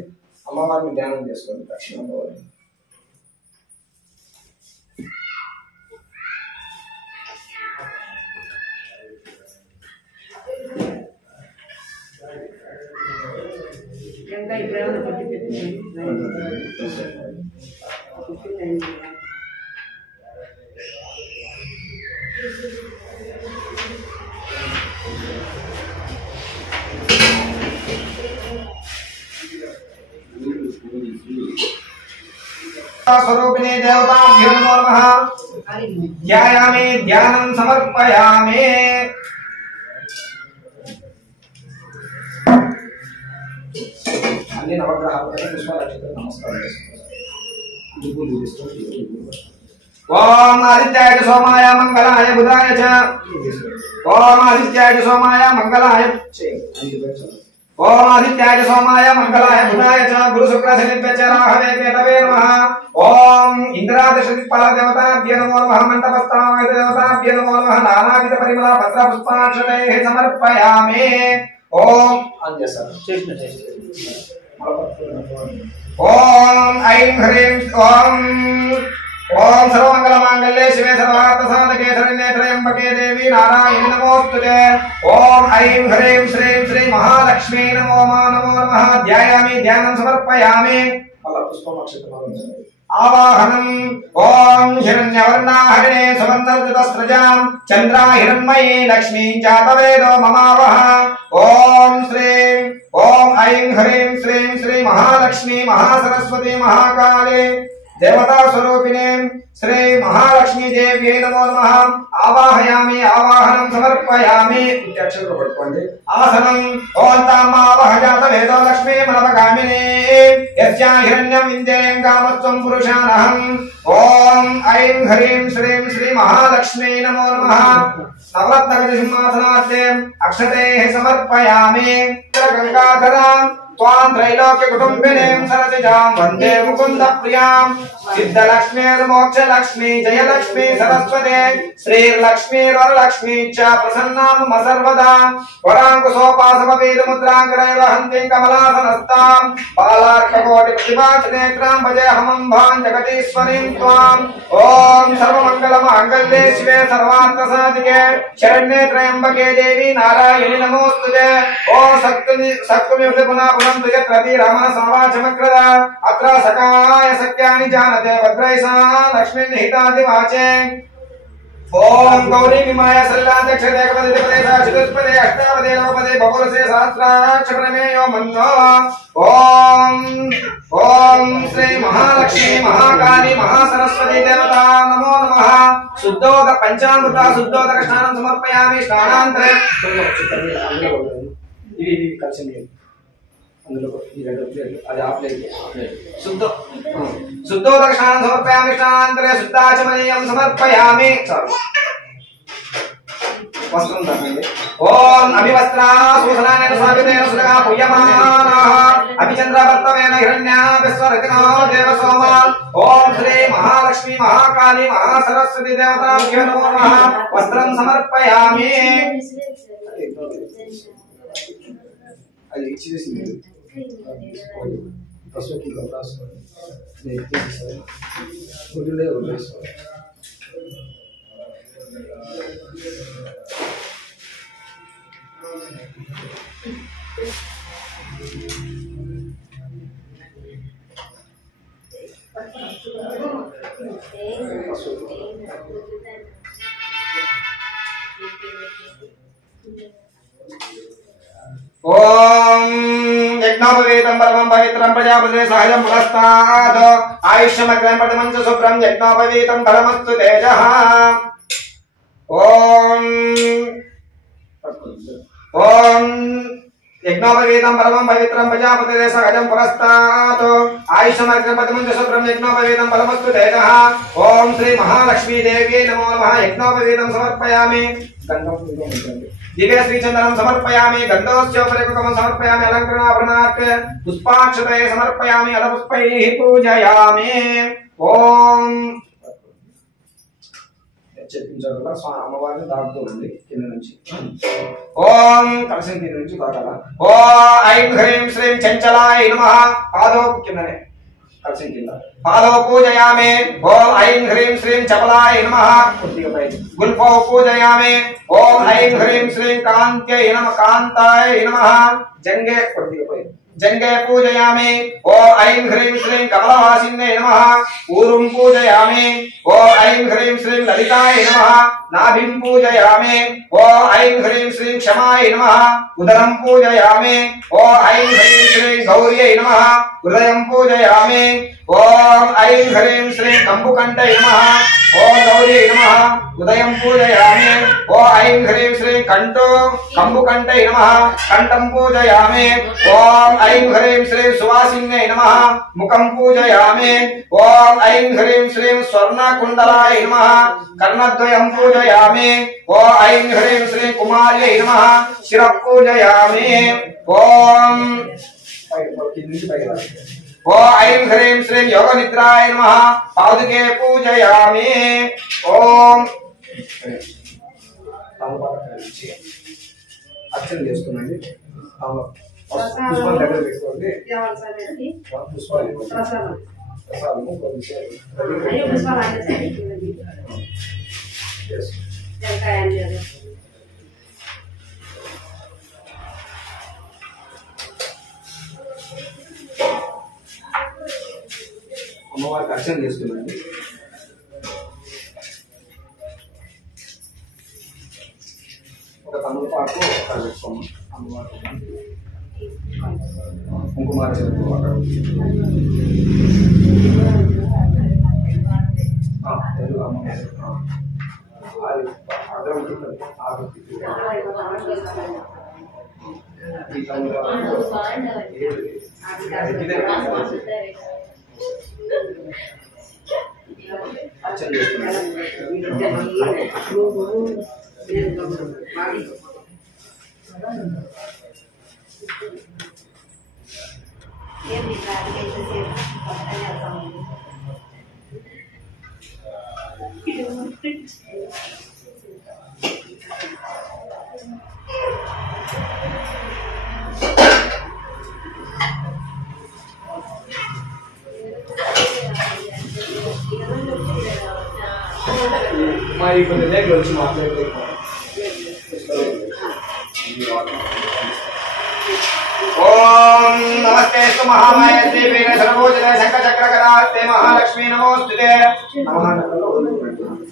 అమ్మవారిని ధ్యానం చేసుకోండి దక్షిణ అమ్మవారిని స్వరూపిణే దేవతాభ్యో నమః ధ్యాయామి ధ్యానం సమర్పయామి అన్ని నవగ్రహాలపై పుష్పాలక్షతలు నమస్కారం ఓం ఆదిత్యాయ సోమాయ మంగళాయ బుధాయ చ ఓం ఆదిత్యాయ సోమాయ మంగళాయ ఓం ఆదిత్యాయ సోమాయ మంగళాయ బుధాయ చ గురు శుక్ర శనిభ్య చ రాహవే కేతవే నమః ఓం ఇంద్రాదశదిక్పాల దేవతాభ్యో నమో నమః మంటపస్థాయ దేవతాభ్యో నమో నమః నానావిధ పరిమళ పత్ర పుష్పాక్షతైః సమర్పయామి ఓం ఓం ఐం హ్రీం ఓం ఓం సర్వమంగళమాంగళ్యే శివే సర్వార్థసాధకే శరణ్యే త్రయంబకే దేవి నారాయణి నమోస్తుతే ఓం ఐం హ్రీం శ్రీం శ్రీ మహాలక్ష్మీ నమో నమః ధ్యాయామి ధ్యానం సమర్పయామి ఆవాహనం ఓం హిరణ్యవర్ణాహరిణే సువర్ణర్జితస్రజాం చంద్రా హిరణ్మయీ లక్ష్మీం జాతవేదో మమావహ ఓం శ్రీం ఓం ఐం హ్రీం శ్రీం శ్రీ మహాలక్ష్మీ మహాసరస్వతి మహాకాళే దేవతా స్వరూపిణే శ్రీ మహాలక్ష్మీ దేవ్యై నమో నమః ఆవాహయామి ఆవాహనం సమర్పయామి అక్షరం పట్టుకోండి ఆసనం ఓం తామావహ జాతవేదో లక్ష్మీ మనవగామిని యస్యా హిరణ్యం విందేయం కామత్వం పురుషానహం ఓం ఐం హ్రీం శ్రీం శ్రీ మహాలక్ష్మీ నమో నమః నవరత్నగజ సింహాసనార్థే అక్షతైః సమర్పయామి గంగాధరాం త్వాం త్రైలోక్య కుటుంబినీం సరసిజాం వందే ముకుంద ప్రియాం సిద్ధలక్ష్మీర్మోక్షలక్ష్మీ జయలక్ష్మీ సరస్వతే శ్రీర్లక్ష్మీర్వరలక్ష్మీ చ ప్రసన్నాం సర్వదా వరాంకుశోపాసమవేదముద్రాంకరైవ హంతిం కమలాసనస్తాం బాలార్కకోటి ప్రతిభాక్షనేత్రాం భజేహమంభాం జగదీశ్వరీం త్వాం ఓం సర్వమంగళమాంగళ్యే శివే సర్వార్థసాధికే శరణ్యే త్రయంబకే దేవి నారాయణి నమోస్తుతే ఓం సక్తుమ్యుక్త పునః త్రతి రమణ సమాచమక్రద అత్ర సకాయ సఖ్యాని జానతే భద్రైషా లక్ష్మీర్నిహితాది వాచే ఓం గౌరీ నిమాయ సరళాంతక్షదే కపదే త్రిపదే చతుష్పదే అష్టాపదే నవపదే బహురసే సహస్రాక్షరమేయో మందో ఓం ఓం శ్రీ మహాలక్ష్మీ మహాకాళీ మహాసరస్వతి దేవతా నమో నమః శుద్ధోదక పంచామృత శుద్ధోదక స్నానం సమర్పయామి స్నానాంతరే ఇది కలిసి అది ఆప్లేదు శుద్ధోదక స్నానం సమర్పయామి స్నానాంతరే శుద్ధాచమనీయం సమర్పయామి చాలు వస్త్రం తగ్గండి ఓం అభివస్త్రా సూసనానేన స్వాగతేన సుధా పుయ్యమానః అభిచంద్రవర్తమేన హిరణ్యాభిస్వరతినో దేవసోమ ఓం శ్రీ మహాలక్ష్మి మహాకాళి మహాసరస్వతి దేవతాభ్యో నమో నమః వస్త్రం సమర్పయామి అది ఇచ్చేసింది పసుపు కవరాసు గుడిలే వదిలేసు ఓం యజ్ఞోపవీతం పరమం పవిత్రం ప్రజాపతే సహజం పురస్తాద్ ఆయుష్యమగ్రం ప్రథమంచ శుభ్రం యజ్ఞోపవీతం పరమస్తు తేజః ఓం ఓం యజ్ఞోపవీతం పరమం పవిత్రం ప్రజాపతే సహజం పురస్తాద్ ఆయుష్యమగ్రం ప్రథమంచ శుభ్రం యజ్ఞోపవీతం పరమస్తు తేజః ఓం శ్రీ మహాలక్ష్మీ దేవ్యై నమో నమః యజ్ఞోపవీతం సమర్పయామి दिव्य श्रीचंदनम समर्पयामि गंधोस्योपरिकुकम समर्पयामि अलंकरणाभरणात् पुष्पाक्षतये समर्पयामि अलपुष्पैः पूजयामि ओम చెప్పించాలి అమ్మవారిని దాటుతుంది కింద నుంచి ఓం కలశం కింద నుంచి దాటాల ఓ ఐం హ్రీం శ్రీం చంచలాయ నమః పాదో కిందనే కలశం కింద పాదో పూజయామి ఓం ఐం హ్రీం శ్రీం చపలాయ నమః కొద్దిగా పై గుల్ఫో పూజయామి ఓం ఐం హ్రీం శ్రీం కాంత్యై నమః కాంతాయ నమః జంగే కొద్దిగా పై జంగే పూజయామి ఓం ఐం హ్రీం శ్రీం కమలవాసిన్యై నమః ఊరుం పూజయామి ఓం ఐం హ్రీం శ్రీం లలితాయ నమః నాభిం పూజయామి ఓం ఐం హ్రీం శ్రీం క్షమాయ నమః ఉదరం పూజయామి ఓం ఐం హ్రీం శ్రీం గౌర్యై నమః హృదయం పూజయామి ఓం ఐం హ్రీం శ్రీం కంబుకంఠై నమః ఓం గౌర్యై నమః ఉదయం పూజయామి ఓం ఐం హ్రీం శ్రీం కంఠో కంబుకంఠై నమః కంఠం పూజయామి ఓం ఐం హ్రీం శ్రీం సువాసిన్యై నమః ముఖం పూజయామి ఓం ఐం హ్రీం శ్రీం స్వర్ణకుండలాయ నమః కర్ణద్వయం పూజయామి ఓం ఐం హ్రీం శ్రీం కుమార్యై నమః శిర పూజయామి ఓం ఓం ఐం హ్రీం శ్రీం యోగ నిద్రాయ నమః పాదుకే పూజయామి ఓం అర్చన చేస్తున్నాండి పుష్పాలు దగ్గర పెట్టుకోండి అమ్మవారికి అర్చన చేస్తున్నాండి ఒక తమలపాకు అక్కడ పెట్టుకోము అమ్మవారు కుంకుమార చెరుకు అక్కడ తెలుగు అమ్మవారు అది అర్థమవుతుంది అర్చన చేస్తున్నాను మరి కొన్ని దగ్గర వచ్చి మాట్లాడుతున్నాం ఓం నమస్తే మహామాయ శ్రీ వీర సర్వోజన శంఖ చక్ర కరాస్తే మహాలక్ష్మీ నమోస్తుతే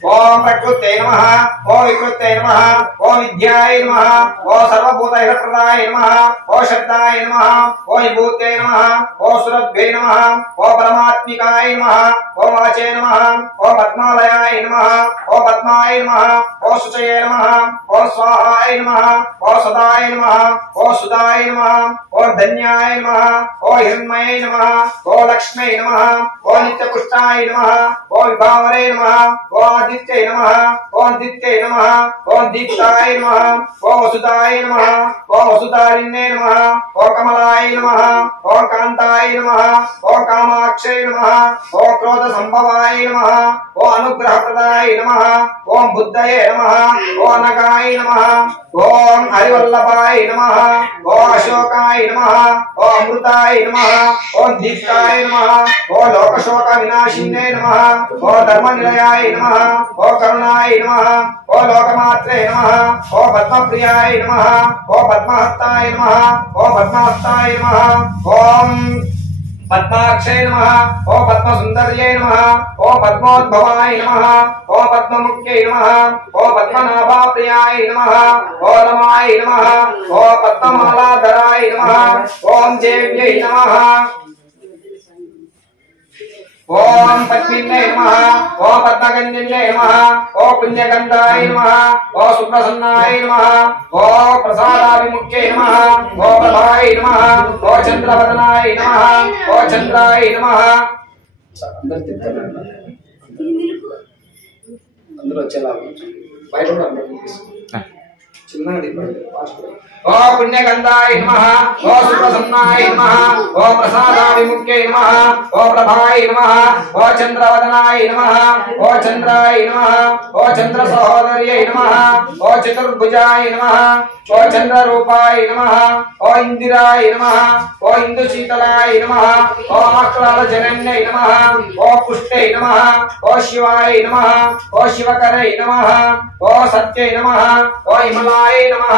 ఓం ప్రకృతే నమః ఓం వికృతే నమః ఓం విద్యాయ నమః ఓం సర్వభూత హితప్రదాయ నమః ఓం శబ్దాయ నమః ఓం విభూతే నమః ఓం సురభ్యై నమః ఓం పరమాత్మికాయ నమః ఓం వాచే నమః ఓం పద్మాలయాయ నమః ఓం పద్మాయ నమః ఓం శుచయే నమః ఓం స్వాహాయ నమః ఓం సదాయ నమః ఓం సుదాయ నమః ఓం धन्याय नमः ओम हिरण्मये नमः ओम लक्ष्म्यै नमः ओम नित्यपुष्टाय नमः ओम विभावरे नमः ओम आदित्यै नमः ओम दित्यै नमः ओम दीप्ताय नमः ओम वसुदाय नमः ओम वसुधारिण्ये नमः ओम कमलाय नमः ओम कांताय नमः ओम कामाक्षय नमः ओम क्रोध संभवाय नमः ओम अनुग्रहप्रदाय नमः ओम बुद्धये नमः ओम नगाय नमः ओम हरिवल्लभाय नमः ओम अशोकाय नमः ओम अमृताय नमः ओम दीप्ताय नमः ओम लोकशोक विनाशिन्ये नमः ओम धर्मनिलयाय नमः ओम करुणाय नमः ओम लोकमात्रे नमः ओम पद्मप्रियाय नमः ओम पद्महस्ताय नमः ओम पद्महस्ताय नमः ओम पद्माक्षय नमः ओम पद्मसुंदर्ये नमः ओम पद्मोद्भवाय नमः ओम पद्ममुख्यै नमः ओम पद्मनाभाप्रियाय नमः ओम रमाय नमः ओम पद्ममालाधराय नमः ओम देव्यै नमः ओम पद्मिन्यै नमः ओम पद्मगन्धिन्यै नमः ओम पुण्यगन्धाय नमः ओम सुप्रसन्नाय नमः ओम प्रसादाभिमुख्यै नमः ओम प्रभाय नमः ओम चंद्रवदनाय नमः ओम चंद्राय नमः अंदर వచ్చేలా బయట కూడా చిన్నది ओम पुण्यगंधाय नमः ओम सुप्रसन्नाय नमः ओम प्रसादाभिमुख्यै नमः ओम प्रभाय नमः ओम चंद्रवदनाय नमः ओम चंद्राय नमः ओम चंद्र सहोदर्यै नमः ओम चतुर्भुजाय नमः ओम चंद्ररूपाय नमः ओम इंदिराय नमः ओम इंदुशीतलाय नमः ओम आक्रालजनन्यै नमः ओम पुष्टै नमः ओम शिवाय नमः ओम शिवकरै नमः ओम सत्यै नमः ओम हिमलाय नमः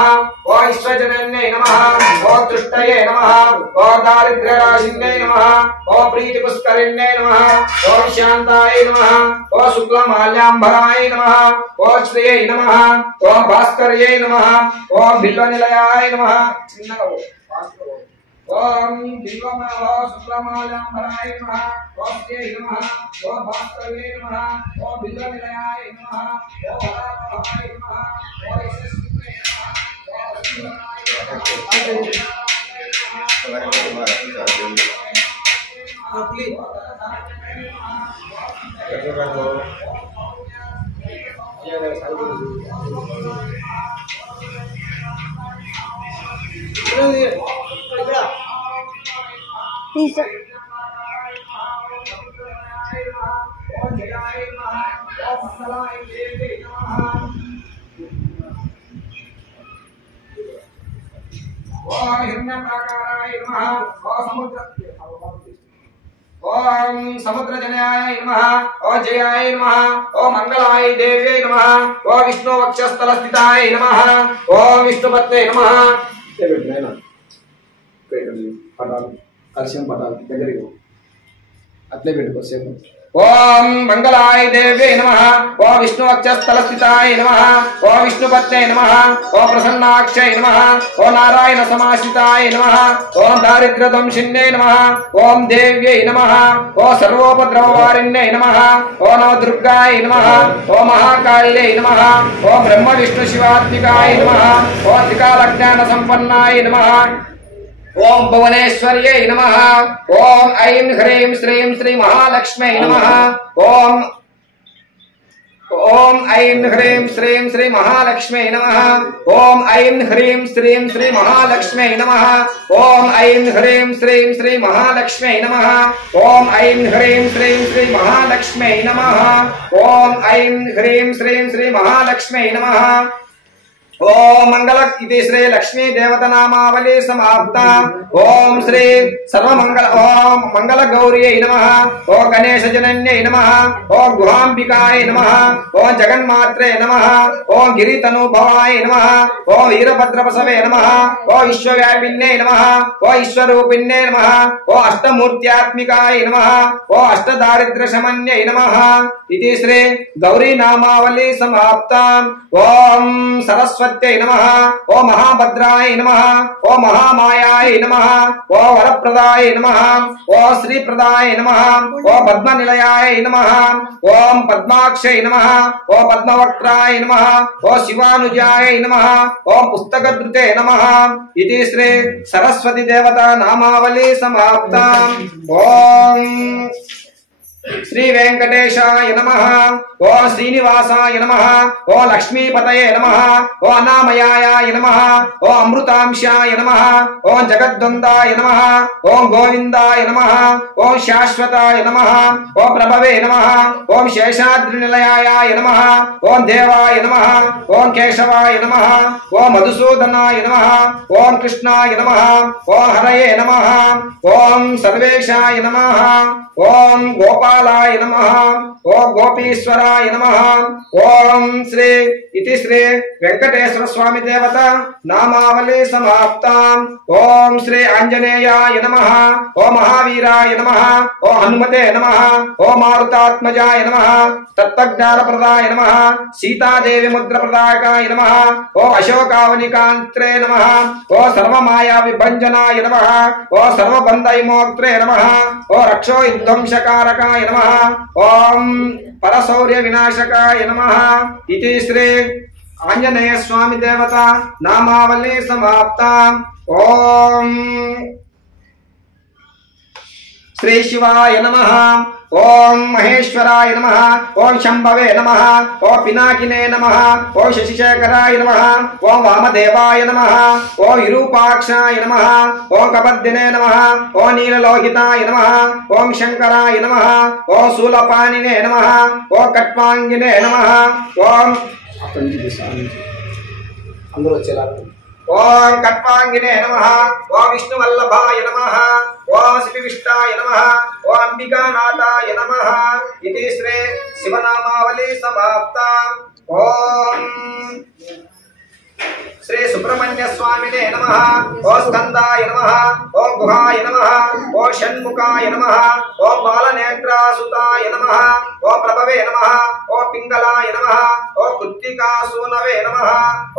ओम जनन्यै नमः ओम तुष्टये नमः ओम दारिद्र्यराशिन्यै नमः ओम प्रीतिपुष्करिण्यै नमः ओम शान्ताय नमः ओम शुक्लमाल्याम्बराय नमः ओम श्रियै नमः ओम भास्कर्यै नमः ओम बिल्वनिलयाय नमः ओम बिल्वमाला शुक्लमाल्याम्बराय नमः ओम श्रियै नमः ओम भास्कर्यै नमः ओम बिल्वनिलयाय नमः ओम हराभवाय नमः ओम यशस्विने नमः ओम समुद्रजनयाय नमः ओम जयाय नमः ओम मंगलाय देव्यै नमः ओम विष्णु वक्षस्थलस्थिताय नमः ओम विष्णुपत्ने नमः कलशम पटाल దగ్గరికి అట్లే పెట్టుకోసేపు ओम मंगलाय देव्यै नमः ओम विष्णु वक्षस्थलस्थिताय नमः ओम विष्णुपत्ने नमः ओम प्रसन्नाक्षय नमः ओम नारायण समाश्रिताय नमः ओम दारिद्र्यध्वंसिन्ये नमः ओम देव्यै नमः ओम सर्वोपद्रववारिण्ये नमः ओम नवदुर्गाय नमः ओम महाकाल्यै नमः ओम ब्रह्म विष्णु शिवात्मिकाय नमः ओम त्रिकालज्ञान संपन्नाय नमः ओम भुवनेश्वर्यै नमः ओम ऐं ह्रीं श्रीं श्री महालक्ष्म्यै नमः ओम ऐं ह्रीं श्रीं श्री महालक्ष्म्यै नमः ओम ऐं ह्रीं श्रीं श्री महालक्ष्म्यै नमः ओम ऐं ह्रीं श्रीं श्री महालक्ष्म्यै नमः ओम ऐं ह्रीं श्रीं श्री महालक्ष्म्यै नमः ओम ऐं ह्रीं श्रीं श्री महालक्ष्म्यै नमः ओम मंगल इति श्री लक्ष्मी देवता नामावली समाप्ता ओम श्री सर्वमंगल ओम मंगल गौर्यै नमः ओम गणेश जनन्यै नमः ओम गुहांबिकाय नमः ओम जगन्मात्रे नमः ओम गिरितनुभवाय नमः ओम वीरभद्रप्रसवे नमः ओम विश्वव्यापिन्यै नमः ओम ईश्वरूपिण्यै नमः ओम अष्टमूर्त्यात्मिकाय नमः ओम अष्टदारिद्र्यशमन्यै नमः इति श्री गौरी नामावली समाप्ता ओम सरस्वती మహాసత్యై నమః ఓం మహాభద్రాయ నమః ఓం మహామాయాయ నమః ఓం వరప్రదాయ నమః ఓం శ్రీప్రదాయ నమః ఓం పద్మనిలయాయ నమః ఓం పద్మాక్షై నమః ఓం పద్మవక్త్రాయ నమః ఓం శివానుజాయ నమః ఓం పుస్తకధృతే నమః ఇది శ్రీ సరస్వతి దేవతా నామావళి సమాప్తా ఓం శ్రీ వెంకటేశాయ నమః ఓం శ్రీనివాసాయ నమః ఓం లక్ష్మీపతయే నమః ఓం అనామయాయ నమః ఓం అమృతాంశాయ నమః ఓం జగద్వందాయ నమః ఓం గోవిందాయ నమః ఓం శాశ్వతాయ నమః ఓం ప్రభవే నమః ఓం శేషాద్రినిలయాయ నమః ఓం దేవాయ నమః ఓం కేశవాయ నమః ఓం మధుసూదనాయ నమః ఓం కృష్ణాయ నమః ఓం హరయే నమః ఓం సర్వేశాయ నమః ఓం గోపాలాయ నమః ఓం గోపీశ్వరాయ నమః ఓం శ్రీ ఇతి శ్రీ వెంకటేశ్వర స్వామి దేవత నామావళి సమాప్తా ఓం శ్రీ ఆంజనేయాయ నమః ఓం మహావీరాయ నమః ఓం హనుమతే నమః ఓం మారుతాత్మజాయ నమః తత్వజ్ఞానప్రదాయ నమః సీతాదేవి ముద్రప్రదాయకాయ నమః ఓం అశోకావనికాంత్రే నమః ఓం సర్వమాయా విభంజనాయ నమః ఓం సర్వబంధైమోక్త్రే నమః ఓం రక్షో యుద్ధంశకారకాయ నమః ఓం పరశౌర్య వినాశకాయ నమః ఇతి శ్రీ ఆంజనేయ స్వామి దేవత నామావళి సమాప్తా ఓం శ్రీ శివాయ నమః ఓం మహేశ్వరాయ నమః ఓం శంభవే నమః ఓం పినాకినే నమః ఓం శశిశేఖరాయ నమః ఓం వామదేవాయ నమః ఓం విరూపాక్షాయ నమః ఓం కపర్దినే నమః ఓం నీలలోహితాయ నమః ఓం శంకరాయ నమః ఓం శూలపాణినే నమః ఓం కట్వాంగినే నమః ఓం అందరూ వచ్చేలా ఓం కట్వాంగినే నమః ఓం విష్ణువల్లభాయ నమః ఓం శివిష్టాయ నమః ఓం అంబికానాథాయ నమః ఇది శ్రీ శివనామావళి సమాప్తా ఓం శ్రీ సుబ్రహ్మణ్య స్వామినే నమః ఓం స్కందాయ నమః ఓం గుహాయ నమః ఓం షణ్ముఖాయ నమః ఓం బాలనేత్రాసుతాయ నమః ఓం ప్రభవే నమః ఓం పింగళాయ నమః ఓం కృత్తికాసూనవే నమః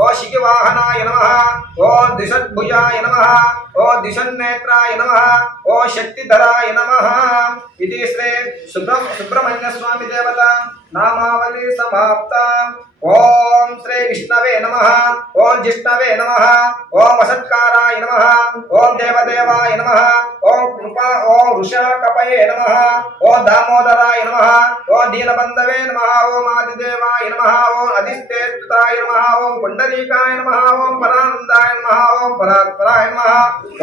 ఓం శిఖివాహనాయ నమః ఓం దిశద్భుజాయ నమః ఓం దిశన్నేత్రాయ నమః ఓం శక్తిధరాయ నమః ఇది శ్రీ సుబ్రహ్మణ్య స్వామి దేవత నామావళి సమాప్తా ఓం శ్రీ విష్ణవే నమః ఓం జిష్ణవే నమః ఓం వసత్కారాయ నమః ఓం దేవదేవాయ నమః ఓం వృషాకపయే నమః ఓం దామోదరాయ నమః ఓం దీనబంధవే నమః ఓం ఆదిదేవాయ నమః ఓం అధిష్ఠేతుతాయ నమః ఓం పుండరీకాయ నమః ఓం పరానందాయ నమః ఓం పరాత్పరాయ నమః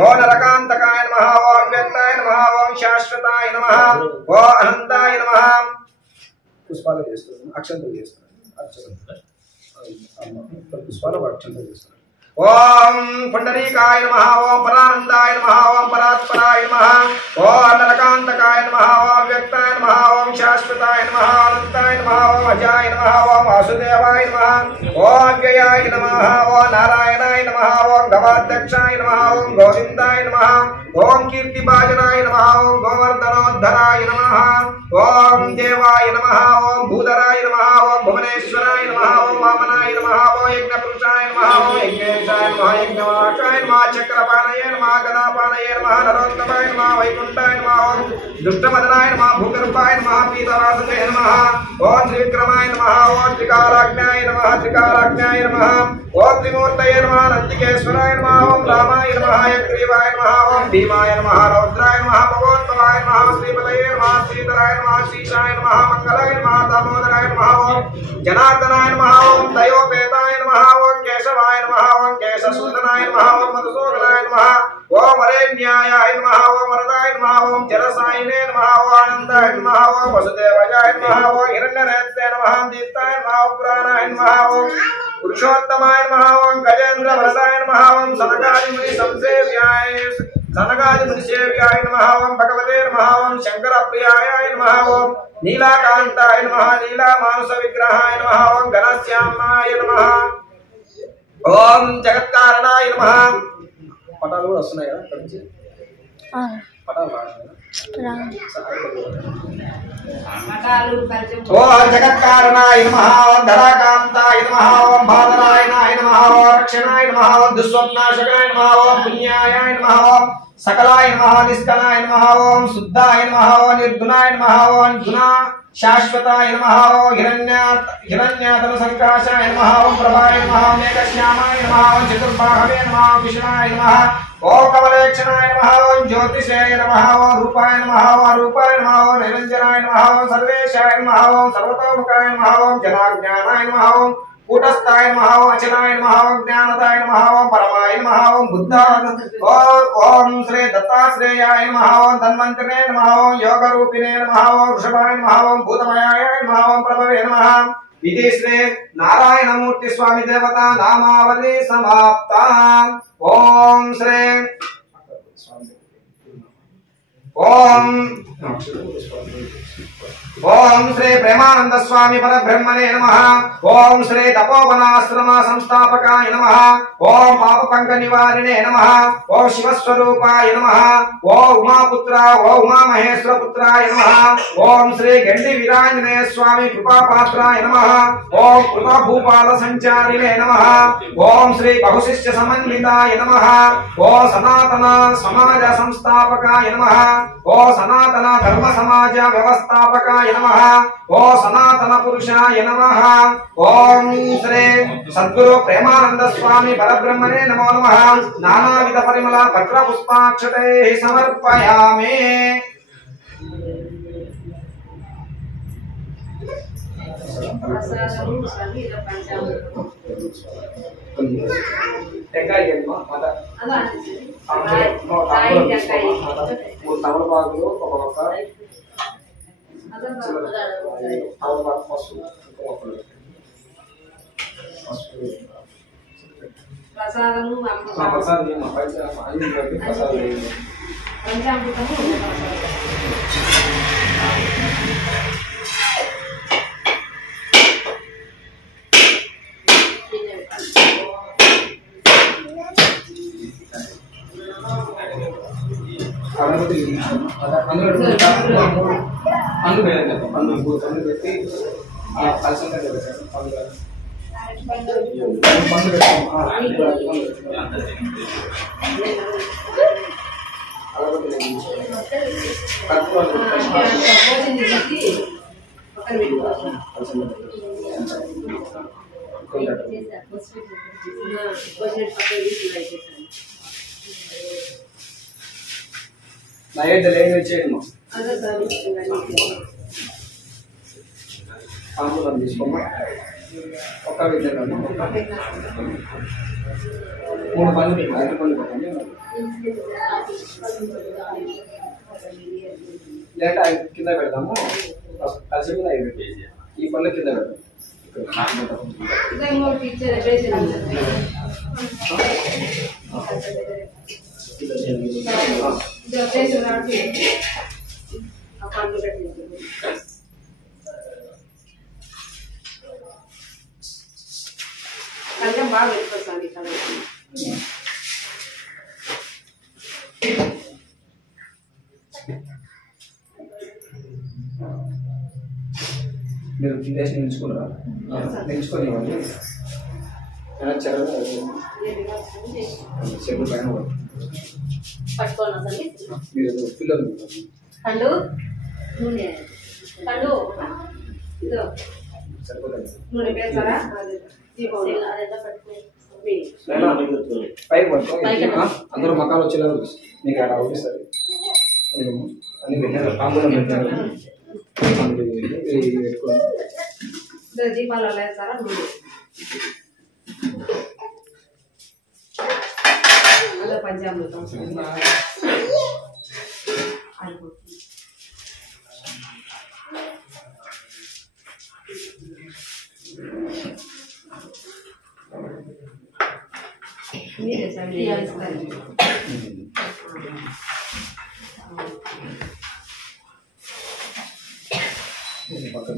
ఓం నరకాంతకాయ నమః ఓం వ్యక్తాయ నమః ఓం శాశ్వతాయ నమః ఓం అనంతాయ నమః పుష్పాలు చేస్తున్నాను అక్షంతలు చేస్తున్నాను పుష్పాలు అక్షంతలు చేస్తున్నాను ఓం పుండరీకాయ నమః ఓం పరానందాయ నమః ఓం పరాత్పరాయ నమః ఓం నరకాంతకాయ నమః ఓం వ్యక్తాయ నమః ఓం శాశ్వతాయ నమః అనంతాయ నమః ఓం అజాయ నమః ఓం వాసుదేవాయ నమః ఓం అవ్యయాయ నమః ఓం నారాయణాయ నమః ఓం గవాధ్యక్షాయ నమః ఓం గోవిందాయ నమః ఓం కీర్తిభాజనాయ నమః ఓం గోవర్ధనోద్ధరాయ నమః ఓం దేవాయ నమః ఓం భూధరాయ నమః ఓం భువనేశ్వరాయ నమః ఓం వామనాయ నమః ఓం యజ్ఞపురుషాయ నమః ఓం యజ్ఞేశాయ నమః యజ్ఞవాకాయ నమః చక్రపాణయే నమః గదాపాణయే నమః నరోత్తమాయ నమః వైకుంఠాయ నమః ఓం దుష్టమదనాయ నమః భూగర్భాయ నమః పీతవాసుదే నమః ఓం త్రివిక్రమాయ నమః ఓం త్రికాలాజ్ఞాయ నమః త్రికాలాజ్ఞాయ నమః ఓం త్రిమూర్తయే నమః నందికేశ్వరాయ నమః ఓం రామాయ నమః యగ్రీవాయ నమః ఓం భీమాయ నమః రౌద్రాయ నమః భగవత్పాయ నమః శ్రీపతయే నమః శ్రీధరాయ నమః శ్రీశాయ నమః మంగళాయ నమః దామోదరాయ నమః ఓం జనార్దనాయ నమః ఓం దయోపేతాయ నమః ఓం కేశవాయ నమః ఓం కేశసూదనాయ నమః ఓం మధుసూదనాయ నమః ఓం వరేణ్యాయ నమః ఓం వరదాయ నమః ఓం జరసాయినే నమః ఓం ఆనందాయ నమః ఓం వసుదేవాయ నమః ఓం హిరణ్యనేత్రే నమః దీప్తాయ నమః ఓం పురాణాయ నమః ఓం పురుషోత్తమాయ నమః ఓం గజేంద్ర వరదాయ నమః ఓం సనకాది ముని సంసేవ్యాయ సనకాది ముని సేవ్యాయ నమః ఓం భగవతే నమః ఓం శంకర ప్రియాయ నమః ఓం నీలాకాంతాయ నమః నీలా మానస విగ్రహాయ నమః ఓం ఘనశ్యామాయ నమః ఓం జగత్కారణాయ నమః పటాలు కూడా వస్తున్నాయి కదా అక్కడి నుంచి పటాలు ఓం జగత్కారణాయ నమః ఓం ధరాకాంతాయ నమః ఓం బాదరాయణాయ నమః ఓం రక్షణాయ నమః ఓం దుస్వప్నాశకాయ నమః ఓం పుణ్యాయ నమః ఓం सकलाय नमः निष्कलाय नमः ओम शुद्धाय नमः ओम निर्गुणाय नमः ओम गुणा शाश्वताय नमः ओम हिरण्यातम संकाशाय नमः ओम प्रभाय नमः ओम एकश्यामाय नमः ओम चतुर्बाहवे नमः ओम विष्णाय नमः ओम कमलेक्षणाय नमः ओम ज्योतिषाय नमः ओम रूपाय नमः ओम निरंजनाय नमः ओम सर्वेशाय नमः ओम सर्वतोमुखाय नमः ओम जनाज्ञानाय नमः ओम कूटस्थाय नमः ओम अचलाय नमः ओम ज्ञानदाय नमः ओम परमाय नमः ओम बुद्धाय ओम श्री दत्ताश्रेयाय नमः ओम धन्वन्तरे नमः ओम योगरूपिणे नमः ओम वृषभाय नमः ओम भूतमयाय नमः ओम प्रभवे नमः इति श्री नारायणमूर्ति स्वामी देवता नामावली समाप्ता। ओम श्री ओम श्री प्रेमानंद स्वामी परब्रह्मणे नमः। ओम श्री तपोवनाश्रम संस्थापकाय नमः। ओम पाप पंक निवारिणे नमः। ओम शिवस्वरूपाय नमः। ओम उमापुत्र ओम उमा महेश्वर पुत्राय नमः। ओम श्री गंडी वीरांजनेय स्वामी कृपापात्राय नमः। ओम कृपा भूपाल संचारिणे नमः। ओम श्री बहुशिष्य समन्विताय नमः। ओम सनातन समाज संस्थापकाय नमः। ओम सनातन धर्म समाज व्यवस्थापकाय नमः। ओम सनातन पुरुषाय नमः। ओम श्री सद्गुरु प्रेमानंद स्वामी परब्रह्मणे नमो नमः। नानाविध परिमल पत्र पुष्पाक्षतैः समर्पयामि। నైవేద్యం ఏమి చేయడము ఆంబులం తీసుకోమా ఒక విధంగా 3 పళ్ళు 5 పళ్ళు పెట్టండి లేదా కింద పెడదాము కలిసి మీద 5 కేజీ ఈ పళ్ళు కింద పెడదాం బాగా పెట్టుకోండి మీరు విదేశం నిలుచుకున్నారా నిలుచుకోనివ్వండి చెరువు పైన పట్టుకోండి మీరు పిల్లలు పండు నూనె పండు ఇదో సరిపోతుంది నూనె వేసారా పైకి పట్టుకోండి అందరూ మకాలు వచ్చేలా మీకు అలా అవుపిస్తారు అన్ని పెట్టారు తాంబూలం పెట్టారు పెట్టుకోండి దీపాలు వేసారా నూనె అలా పంచామృతం మీరే సార్ పక్కన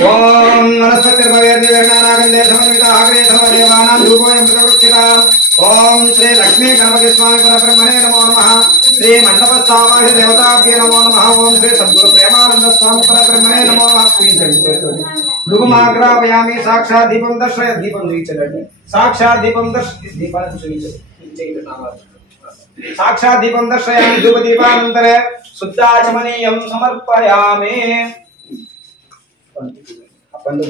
ओम वनस्पतिर्भवेर्दिवर्णानागन्धे समन्विताग्रे सर्वदेवानां धूपोऽयं प्रवृक्षिताम्। ओम श्री लक्ष्मी गणपति स्वामी परब्रह्मणे नमो नमः। श्री मंडपस्थावाहि देवताभ्ये नमो नमः। ओम श्री सद्गुरु प्रेमानंद स्वामी परब्रह्मणे नमो नमः। धूपमाग्रापयामि। साक्षात् दीपं दर्शय। दीपं दीचलंడి। साक्षात् दीपं दर्शय। दीपाన్ని చూపించండి। साक्षात् दीपं दर्शयामि। धूपदीपानन्तरे शुद्धाचमनीयं समर्पयामि। अपन लोग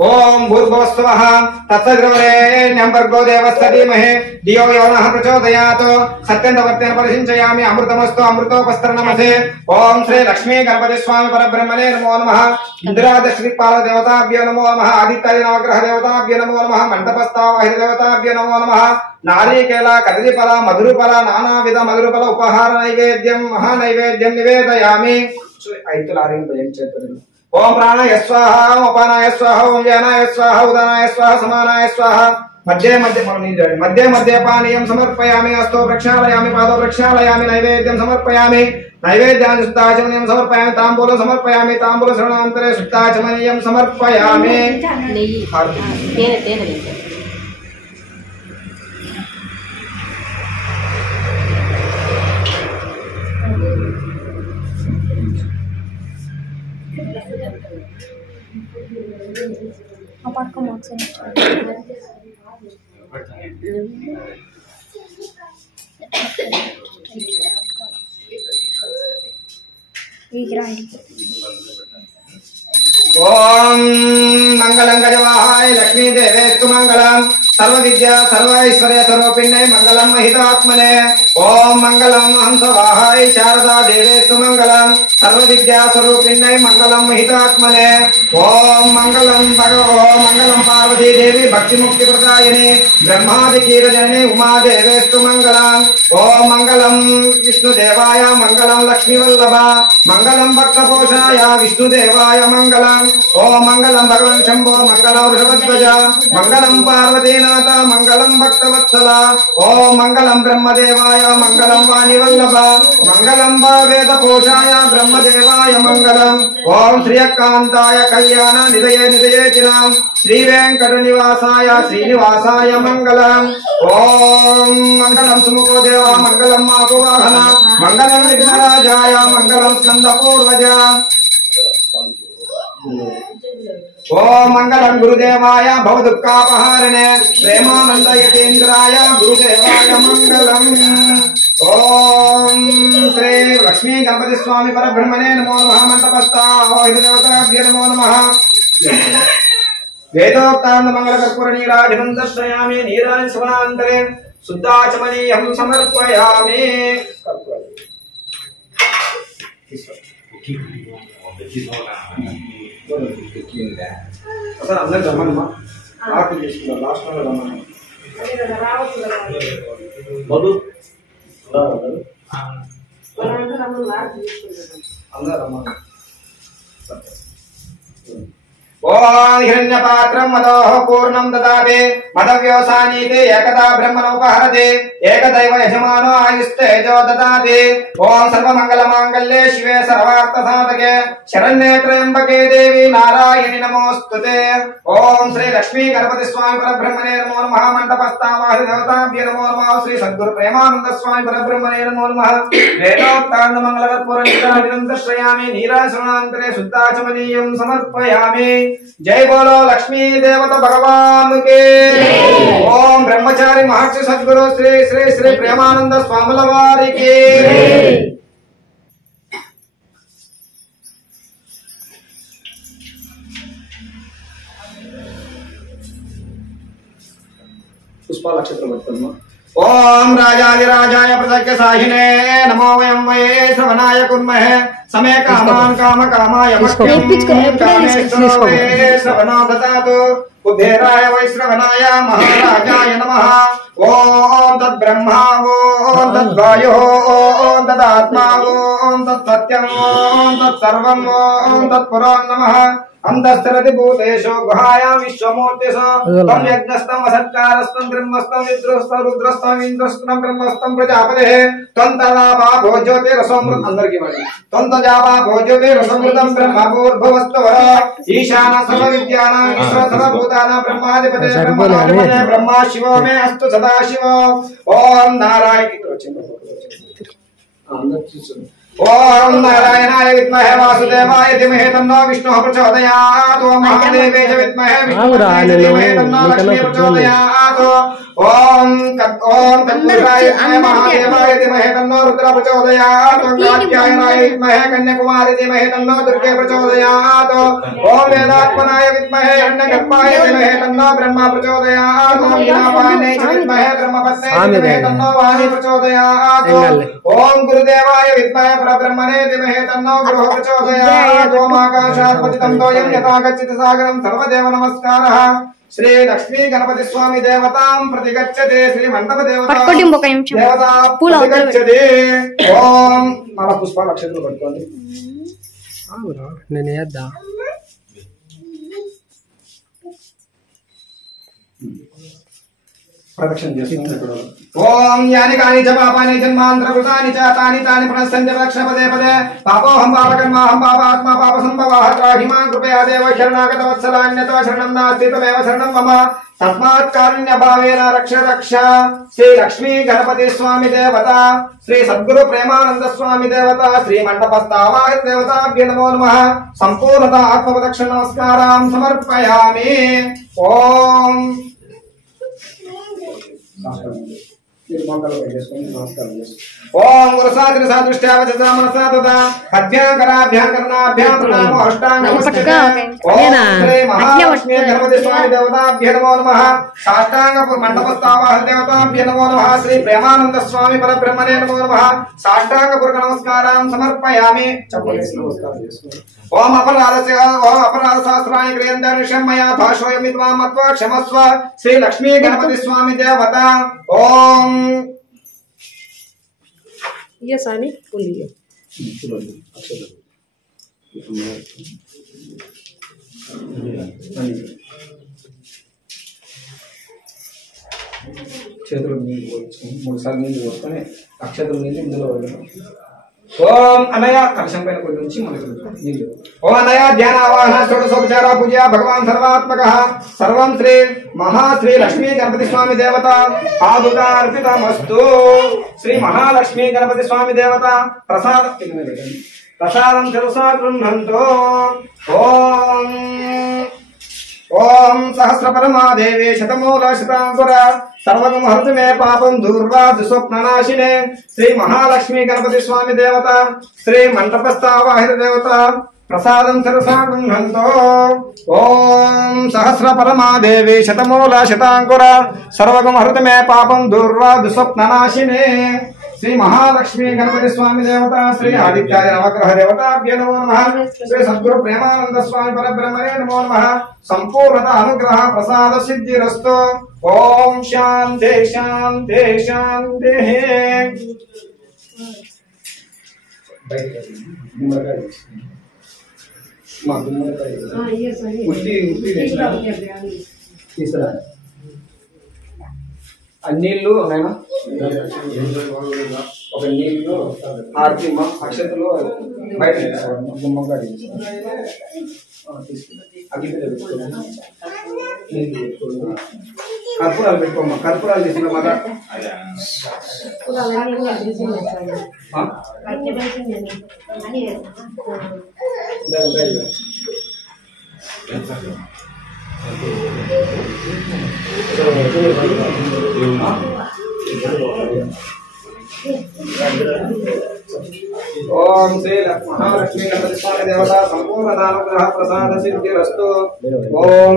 ओम भूर्भुवस्सुवः तत्सवितुर्वरेण्यं भर्गो देवस्य धीमहि धियो यो नः प्रचोदयात्। सत्यन्तवर्तेन परिषिञ्चयामि। अमृतमस्तु अमृतोपस्तरणमसे। ओम श्री लक्ष्मी गणपति स्वामी परब्रह्मणे नमो नमः। इंद्रादश्रीपाल देवताभ्यो नमो नमः। आदित्यादि नवग्रह देवताभ्यो नमो नमः। मंडपस्थावाहि देवताभ्यो नमो नमः। नारिकेल कदलीफल मधुरफल नानाविध मधुरफल उपहार नैवेद्यं महानैवेद्यं निवेदयामि। ओम प्राणाय स्वाहा। ओम अपानाय स्वाहा। ओम व्यानाय स्वाहा। उदानाय स्वाहा। समानाय स्वाहा। मध्ये मध्ये मध्ये मध्ये पानीयं समर्पयामि। हस्तो प्रक्षालयामि। पादौ प्रक्षालयामि। नैवेद्यं समर्पयामि। नैवेद्यानि शुद्धाचमनीयं समर्पयामि। ताम्बूलं समर्पयामि। ताम्बूल श्रवणानन्तरे शुद्धाचमनीयं समर्पयामि। ओम मंगलं गजवाहाय लक्ष्मी देवेस्तु मंगलम्। सर्व विद्या सर्व ऐश्वर्य सर्वपिण्डे मंगलम महितात्मने। ओम मंगलम हंसवाहाय शारदा देवेस्तु मंगलम। सर्व विद्या स्वरूपिण्डे मंगलम महितात्मने। ओम मंगलम मंगलम पार्वती देवी भक्ति मुक्ति प्रदायिनी ब्रह्मादि कीर्तने उमा देवेस्तु मंगलम। ओम मंगलम विष्णुदेवाय मंगलम लक्ष्मी वल्लभ मंगलम भक्तपोषाय विष्णुदेवाय मंगलम। ओम मंगलम भगवान शंभो मंगलम वृषभध्वज मंगलम पार्वतीनाथ मंगलम भक्तवत्सल। ओम मंगलम ब्रह्मदेवाय मंगलम वाणीवल्लभ मंगलम वेदपोषाय ब्रह्मदेवाय मंगलम। ओम श्रीयकांताय कल्याण निधये निधयेतिनां श्री वेंकट निवासाय श्रीनिवासाय मंगलम। ओम मंगलम सुमुखो देवा मंगलम मातुवाहन मंगलम विघ्नराजाय मंगलम स्कंदपूर्वज। ओम मंगलम गुरुदेवाय भवदुःखापहारिणे प्रेमानंद यतीन्द्राय गुरुदेवाय मंगलम। ओम श्री लक्ष्मी गणपति स्वामी परब्रह्मणे नमो नमः। मंडपस्थावाहि देवताभ्यो नमो नमः। वेदोक्तान् मंगलकर्पूर नीराजनं दर्शयामि। नीराजन श्रवणान्तरे शुद्धाचमनीयं समर्पयामि। అసలు అందరు రమ్మమ్మా. ఆకు తీసుకున్నా లాస్ట్ లో రమ్మన్నా. అందరు రమ్మన్నా. ओम हिरण्यपात्रं मदोः पूर्णं ददाति मदव्योसानीति एकदा ब्रह्मणोपहरति एकदैव यजमानो आयुस्तेजो ददाति। ओम सर्वमंगलमांगल्ये शिवे सर्वार्थसाधके शरण्ये त्र्यंबके देवी नारायणि नमोस्तुते। ओम श्री लक्ष्मी गणपति स्वामी परब्रह्मणे नमो नमः। मंडपस्थावाहि देवताभ्यो नमो नमः। श्री सद्गुरु प्रेमानंद स्वामी परब्रह्मणे नमो नमः। वेदोक्तान् मंगलकर्पूरं दर्शयामि। नीराजनान्तरे शुद्धाचमनीयं समर्पयामि। जय बोलो लक्ष्मी देवता भगवान के। ओम ब्रह्मचारी महर्षि सद्गुरु श्री श्री श्री प्रेमानंद स्वामी वारी के। పుష్పాల నక్షత్రం పెట్టుకున్నాం. ఓం రాజాదిరాజాయ ప్రసక్య సాహినే నమో వయం వై శ్రవణాయ కుర్మహే సమే కామాన్ కామ కామాయ శ్రవణో దదాతు కుబేరాయ వై శ్రవణాయ మహారాజాయ నమః. ఓం తద్బ్రహ్మ ఓం తద్వాయో ఓం తదాత్మా ఓం తత్సత్యం ఓం తత్సర్వం ఓం తత్పురో నమః. अंतस्तरति भूतेषु गुहायां विश्वमूर्तिषु त्वं यज्ञस्तं वसत्कारस्तं ब्रह्मस्तं विद्रुस्तं रुद्रस्तं इंद्रस्तं ब्रह्मस्तं प्रजापतिः त्वं तदावा भोज्योतिरसमृतं अंदरिकी वाली त्वं तजावा भोज्योतिरसमृतं ब्रह्मभूर्भुवस्त्वः ईशान सर्वविद्यानां ईश्वर सर्वभूतानां ब्रह्माधिपते ब्रह्मा शिवो मे अस्तु सदा शिवो. ओम नारायण ओम नारायणाय विद्महे वासुदेवाय धीमहि तन्नो विष्णुः प्रचोदयात्. ओम महादेवे च विद्महे विष्णुपत्न्यै च धीमहि तन्नो लक्ष्मीः प्रचोदयात्. ओम तत्पुरुषाय विद्महे महादेवाय धीमहि तन्नो रुद्रः प्रचोदयात्. ओम कात्यायनाय विद्महे कन्याकुमारी धीमहि तन्नो दुर्गे प्रचोदयात्. ओम वेदात्मनाय विद्महे हिरण्यगर्भाय धीमहि तन्नो ब्रह्मा प्रचोदयात्. ओम वीणापाणिने च विद्महे ब्रह्मपत्न्यै च धीमहि तन्नो वाणी प्रचोदयात्. ओम गुरुदेवाय विद्महे ब्रह्मणे धीमहि तन्नो गुरुः प्रचोदयात्. ओम आकाशात् पतितं तोयं यथा गच्छति सागरं सर्वदेव नमस्कारः. श्री लक्ष्मी गणपति स्वामी देवतां प्रतिगच्छते श्री मंडप देवता देवता प्रतिगच्छते. ओम माला पुष्प नक्षत्र पట్టుకోండి. అవునా నేను ఏద్దా ప్రదక్షిణ చేస్తున్నాను. ఓం యాని కాని చ పాపాని జన్మాంతరకృతాని చ తాని తాని పునఃసంజ రక్షణ పదే పదే పాపోహం పాపకర్మాహం పాపాత్మా పాప సంభవః త్రాహిమాన్ కృపయా దేవ శరణాగత వత్సలాన్యతో శరణం నాస్తి త్వమేవ శరణం మమ తస్మాత్ కారుణ్య భావేన రక్ష రక్ష. శ్రీ లక్ష్మీ గణపతి స్వామి దేవత శ్రీ సద్గురు ప్రేమానంద స్వామి దేవత శ్రీ మండపస్థావాయ దేవతాభ్యో నమో నమః. సంపూర్ణత ఆత్మప్రదక్షిణ నమస్కారం సమర్పయామి. ఓం ओम गुरुसाद्रि सादृष्ट्या वचसा मनसा तथा अभ्याकराभ्यां करणाभ्यां प्रणामो अष्टांग नमस्ते. ओम श्री महालक्ष्मी गणपति स्वामी देवताभ्यो नमो नमः. साष्टांग मंडपस्थावाह देवताभ्यो नमो नमः. श्री प्रेमानंद स्वामी परब्रह्मणे नमो नमः. साष्टांग पूर्वक नमस्कारां समर्पयामि. ओम अपराध शास्त्राणि क्रियन्ते निशम्मया भाषोऽयं विद्वान् मत्वा क्षमस्व. श्री लक्ष्मी गणपति स्वामी देवता. ओम ये सानी बोलिए చేతులు నీళ్ళు పోసుకొని 3 సార్లు నీళ్ళు పోసుకొని అక్షతలు నీళ్ళు ఇందులో వదలడం. ఓం అనయ కలశం పైన కొద్ది నుంచి మనకు నీళ్ళు. ఓం అనయ ధ్యానావాహన షోడశోపచార పూజ భగవాన్ సర్వాత్మకః సర్వం శ్రీ మహాశ్రీ లక్ష్మీ గణపతి స్వామి దేవత ఆదుకార్పితమస్తు. శ్రీ మహాలక్ష్మీ గణపతి స్వామి దేవత ప్రసాదం తెలుసా గృహంతో. ఓం ఓం సహస్రపరమాదేవి శతమూల శతాంకుర सर्वगम हरतु मे पापं दूर्वा दुस्वप्ननाशिने. श्री महालक्ष्मी गणपति स्वामी देवता श्री मंडपस्थावाहित देवता प्रसादं सरसा गृह्णन्तो. ओम सहस्र परमादेवी शतमूल शतांकुर सर्वगम हरतु मे पापं दूर्वा दुस्वप्ननाशिने. श्री महालक्ष्मी गणपति स्वामी देवता श्री आदित्याय नवग्रह देवताभ्यो नमो नमः. श्री सद्गुरु प्रेमानंद स्वामी परब्रह्मणे नमो नमः. संपूर्णता अनुग्रह प्रसाद सिद्धिरस्तु. ओम शांति शांति शांति. ये सही तीसरा నీళ్లు ఉన్నాయా? ఒక నీళ్లు ఆర్తి అక్షతలు బయట గుమ్మగా కర్పూరాలు పెట్టుకోమ్మా. కర్పూరాలు తీసుకున్న మాట ఓం శ్రీ మహాలక్ష్మీ గణపతి స్వామి దేవత సంపూర్ణ దానుగ్రహ ప్రసాద సిద్ధిరస్తు. ఓం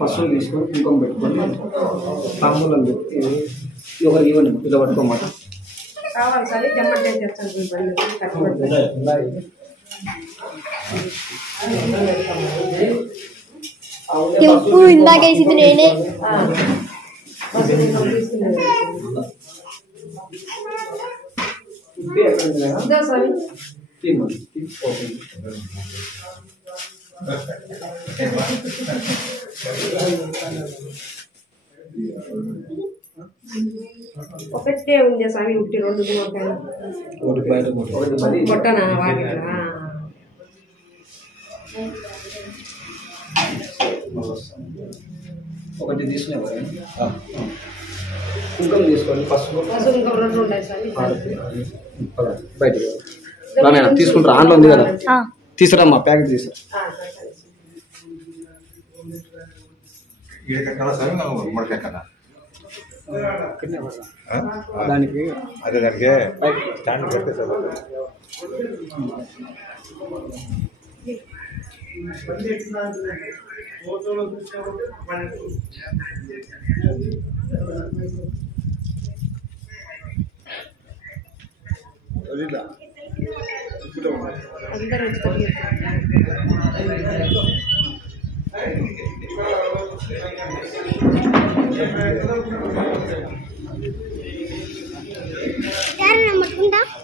పసుపు తీసుకొని కుంకుమ పెట్టుకొని తాంబూలం పెట్టి ఒకరికి ఇవ్వండి, ఇలా పట్టుకోమాట. కావాలి సార్ జమ్మటే చేస్తాను. చెప్పు ఇందాక వేసింది నేనే. ఒకటే ఉంది స్వామి, ఒకటి రెండు కొట్టనా వాటినా ఒకటి తీసుకునే కుంకుమ తీసుకోండి. పసుపు ఇంకా రెండు ఉన్నాయి స్వామి. బయటికి తీసుకుంటారా? ఆన్లో ఉంది కదా, తీసుకురామ్మా. ప్యాకెట్ తీసుకురా. దానికి అదే దానికి స్టాండ్ పెడితే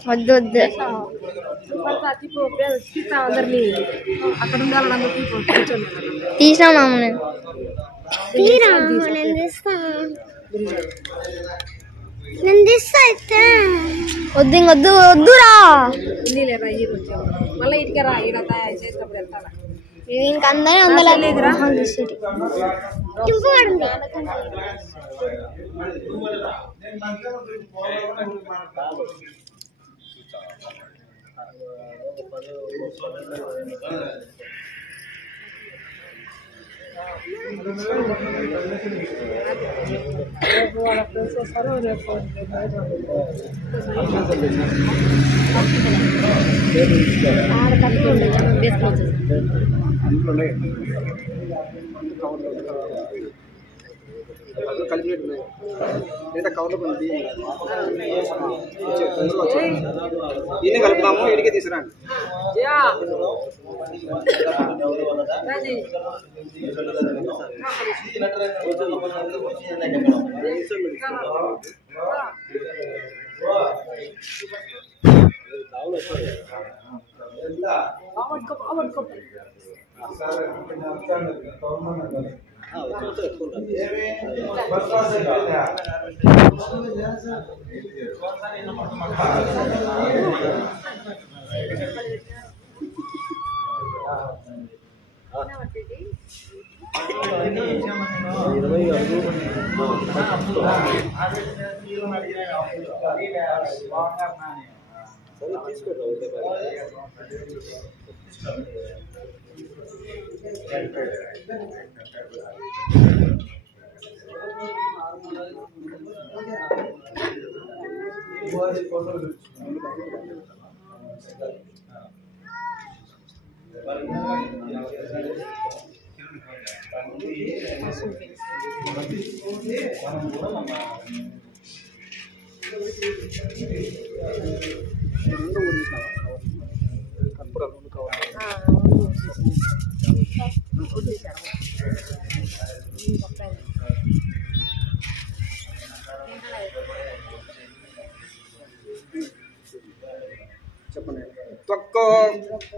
వద్దు వద్దు అక్కడ ఉండాలి తీసా మామూలు వద్దు ఇంకొద్దు వద్దురా. మళ్ళీ ఇటుక రా ఇలా తయారు చేసినప్పుడు వెళ్తాను. ఇంక అందరూ అందలేదురా. ఇన్ని కలుపుదాము. ఇడికే తీసుకురండి.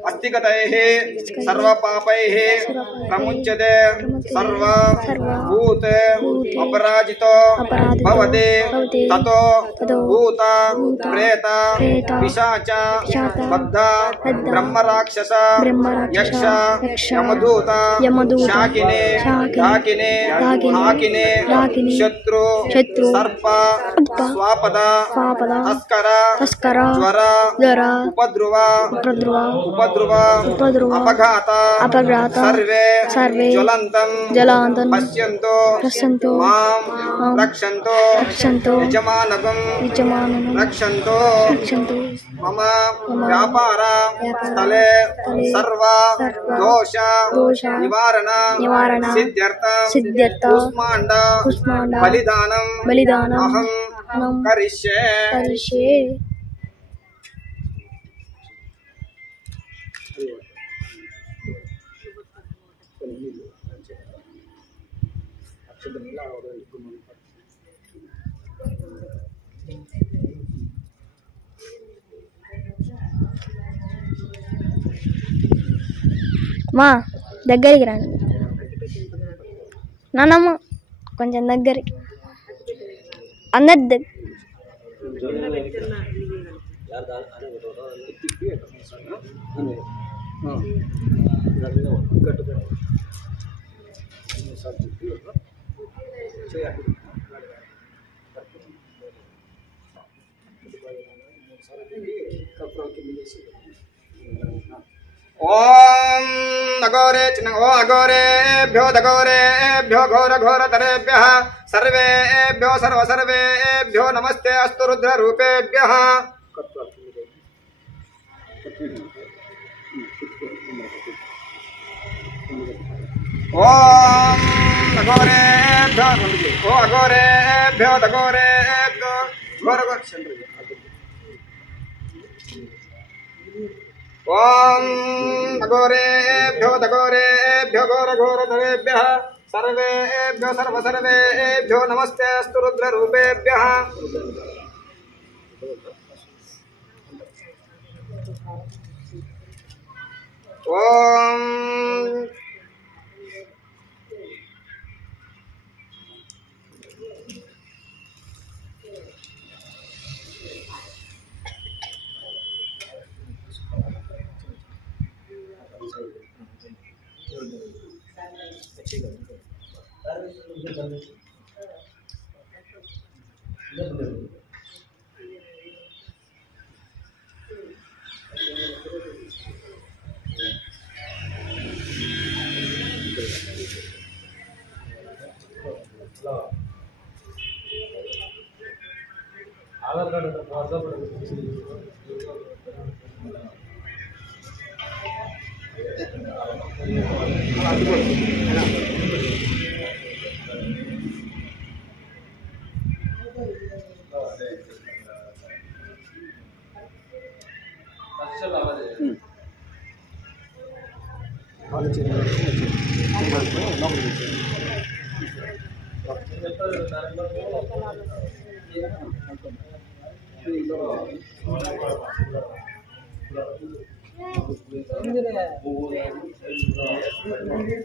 अस्तिगतैः सर्वपापैः प्रमुच्यते सर्व भूत अपराजितो भवते ततो भूत प्रेत पिशाच बद्ध ब्रह्मराक्षस यक्ष यमदूत शाकिने डाकिने हाकिने शत्रु सर्प स्वापद तस्कर ज्वर उपद्रुव अपघात सर्वे ज्वलन्तं पश्यन्तु मां रक्षन्तु यजमानगं रक्षन्तु मम व्यापार स्थले सर्व दोष निवारण सिद्ध्यर्थ कुष्माण्ड बलिदानं अहं करिष्ये మా దగ్గరికి రండి నానమ్మ కొంచెం దగ్గరికి అందరి ओम अघोरे अघोरेभ्यो दघोरेभ्यो घोरघोरतरेभ्यः सर्वेभ्यो सर्वेभ्यो नमस्ते अस्तु रुद्ररूपेभ्यः ओम अघोरेभ्यो दघोरेभ्यो ओम अघोरेभ्यो दघोरेभ्यो घोरघोरतरेभ्यः सर्वेभ्यो सर्वेभ्यो नमस्ते अस्तु रुद्ररूपेभ्यः ओम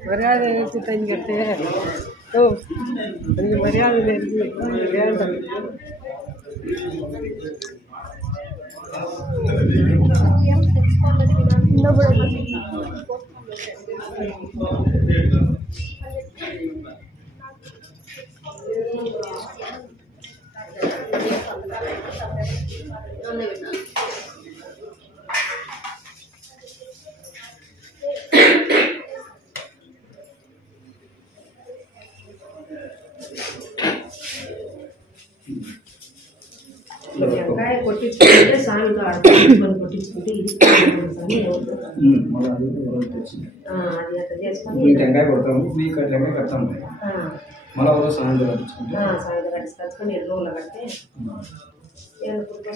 मर्यादा करते हैं तो मर्यादा కొట్టించుకుంటే సాయంతో అర్థం కొట్టించుకుంటే అది అట్లా చేసుకొని టెంకాయ కొడతాము మీకు టెంకాయ కడతాము మళ్ళీ ఒక సాయంత్రం కట్టించుకుంటే సాయంత్రం కట్టించుకొని 2 రోజులు కడితే ఏమైనా కుటుంబం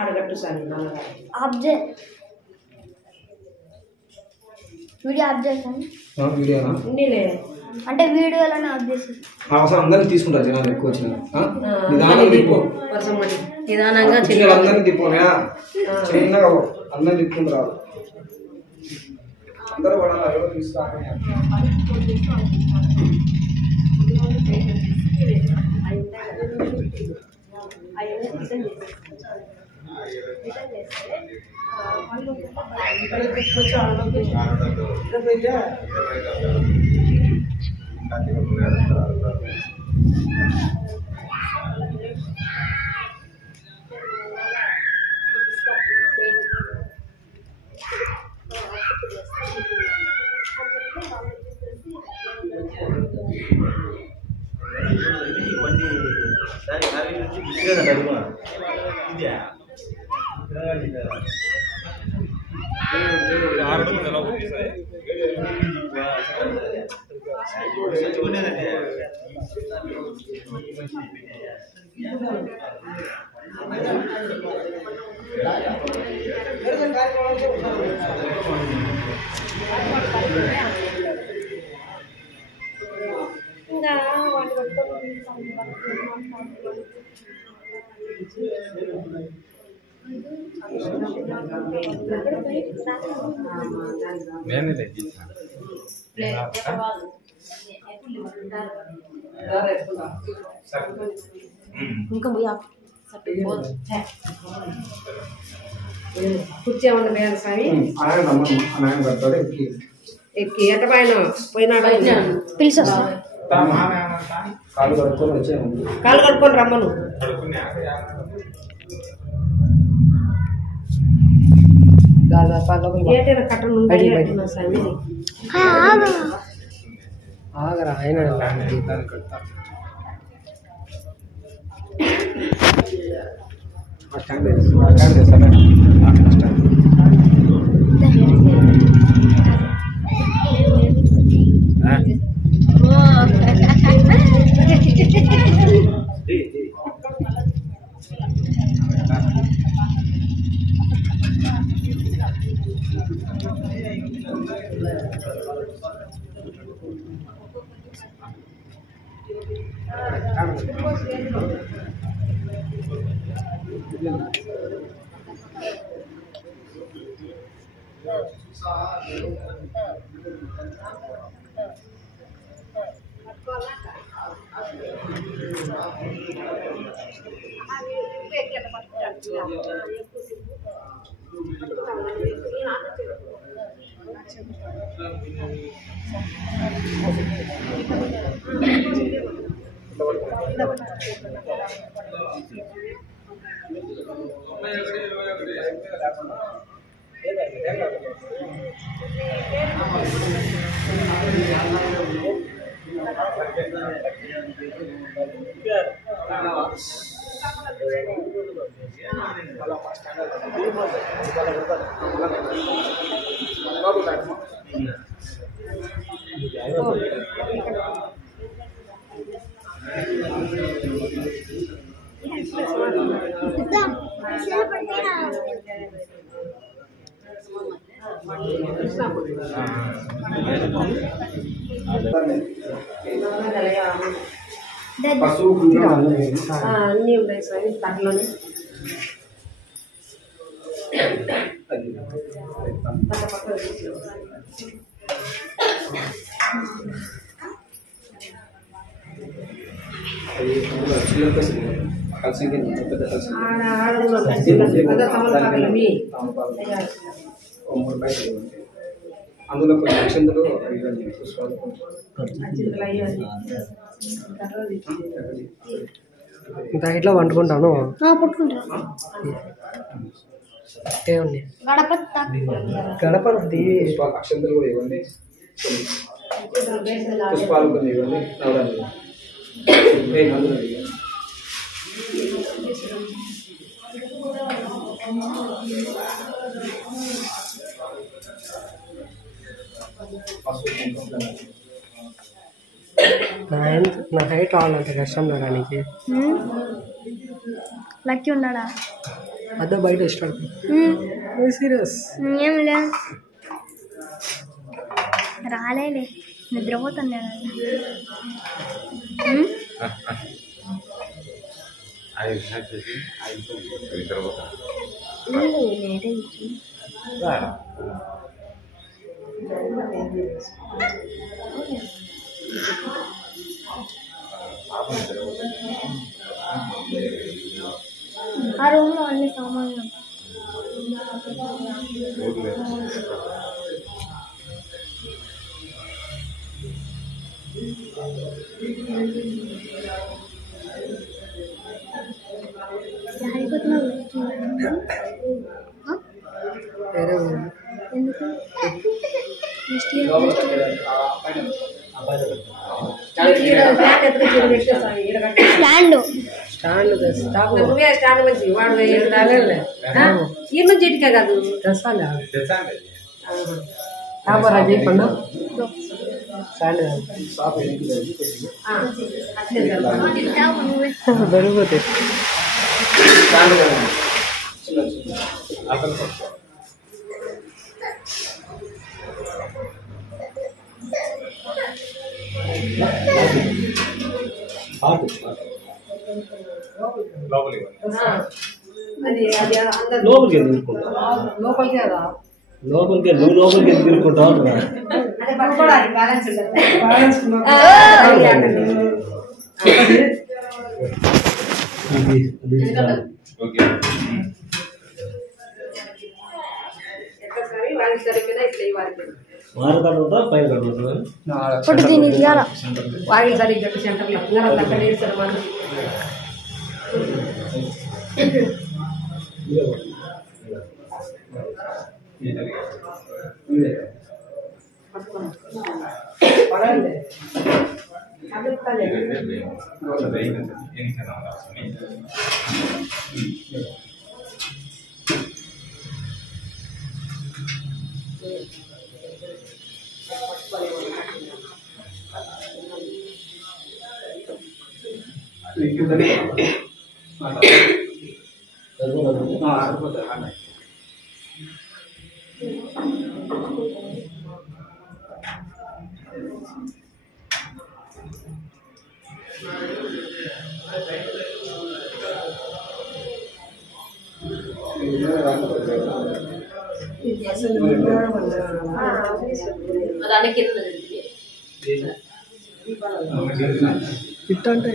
అడగట్టు సార్ వీడియో ఆఫ్ చేస్తాను వీడియోనా నేనే అంటే వీడియోలోనే ఉద్దేశం అవసరం అందరినీ తీసుకుంటారు జనాలు ఎక్కువ వచ్చిన నిదానం తిప్పు నిదానంగా అందరినీ తిప్పుకోనా చిన్నగా అందరినీ తిప్పుకుంటారు అందరూ పడాలి ఎవరు తీసుకురా కుర్చీ ఏమన్నా వేయాలి స్వామి ఆయన కడతాడు ఎక్కి ఎట్ట పైన పోయినాడు పిలిచి వస్తాను కాళ్ళు కడుక్కొని వచ్చాము కాలు కడుక్కొని రమ్మను ఏటైనా కట్టను స్వామి ఆగరా ఆయన దీపాలు కడతారు పశువు అన్నీ ఉన్నాయి స్వామి దాంట్లోనే అందులో కొన్ని అక్షంతలు ఇంత ఇట్లా వండుకుంటాను పట్టుకుంటాను ఏమండి గడప గడపది అక్షంతలు కూడా ఇవ్వండి పుష్పాలు కొన్ని ఇవ్వండి నవరాత్రి నా హైట్ రావాలంటే కష్టం రానికి లక్కీ ఉన్నాడా అదే బయట ఇష్టం సీరియస్ ఏం లే రాలేలే నిద్రపోతాను నేను. ఆ రూమ్లో అన్ని సామాన్లు వేరే ఉంది. ఎందుకు స్టాండ్ స్టాండ్ తెస్తా నువ్వే స్టాండ్ మంచి వాడు ఈ నుంచి ఇటుకే కాదు తెస్తాలే తాపరా చెప్పండు స్టాండ్ దొరికిపోతాయి. అది అది అందరు లోపలికి ఎదుర్కొంటా లోపలికి కదా లోపలికి నువ్వు లోపలికి ఎదుర్కొంటావు అంటున్నా. అదే పట్టుకోవడానికి బ్యాలెన్స్ వారికి సరిపోయినా ఇట్లా ఈ వారికి మారకడుగుతా పైన కడుగుతా ఇప్పుడు దీన్ని ఇయ్యాల వారికి సరిగ్గా సెంటర్లో అక్కడ వేస్తారు మనం దానికి ఇట్టంటే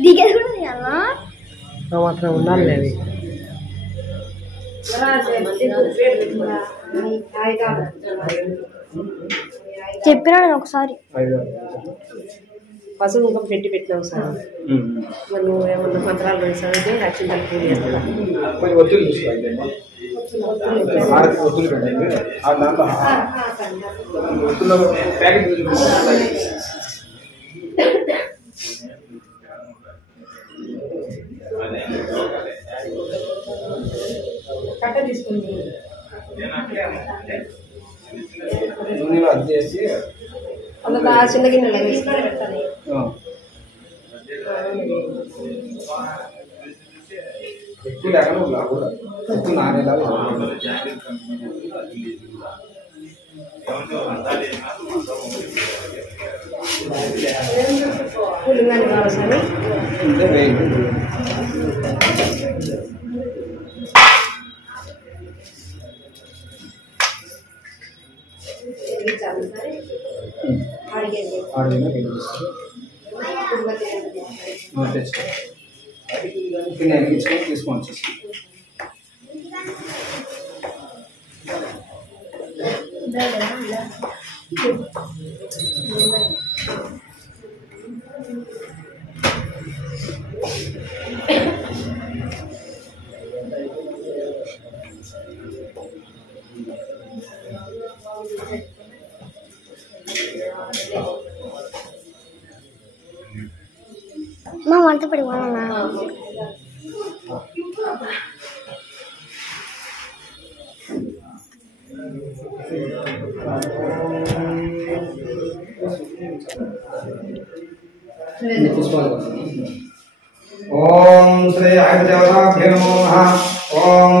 దిగేది కూడా తీయాలా? మాత్రం ఉండాలి అది. చెప్పినా నేను ఒకసారి పసుపు కుంకుమ పెట్టి పెట్టినావు సార్ మరి నువ్వు ఏమన్నా మంత్రాలు పెట్టి చదివితే అక్షింతలు పూజ చేస్తా కట్ట తీసుకుంది అందులో ఆ చిన్న గిన్నెలు పెట్టాలి ఎక్కువ లేకుండా కూడా ఎక్కువ నానేలాగా కూలింగానే కావాలి సార్ ఉంటే వేయండి. ఆడిన నేను ఇచ్చుకొని తీసుకోండి మా వంట పడి వాళ్ళ ఓం శ్రీ ఆయుర్దేవతాభ్యో నమః. ఓం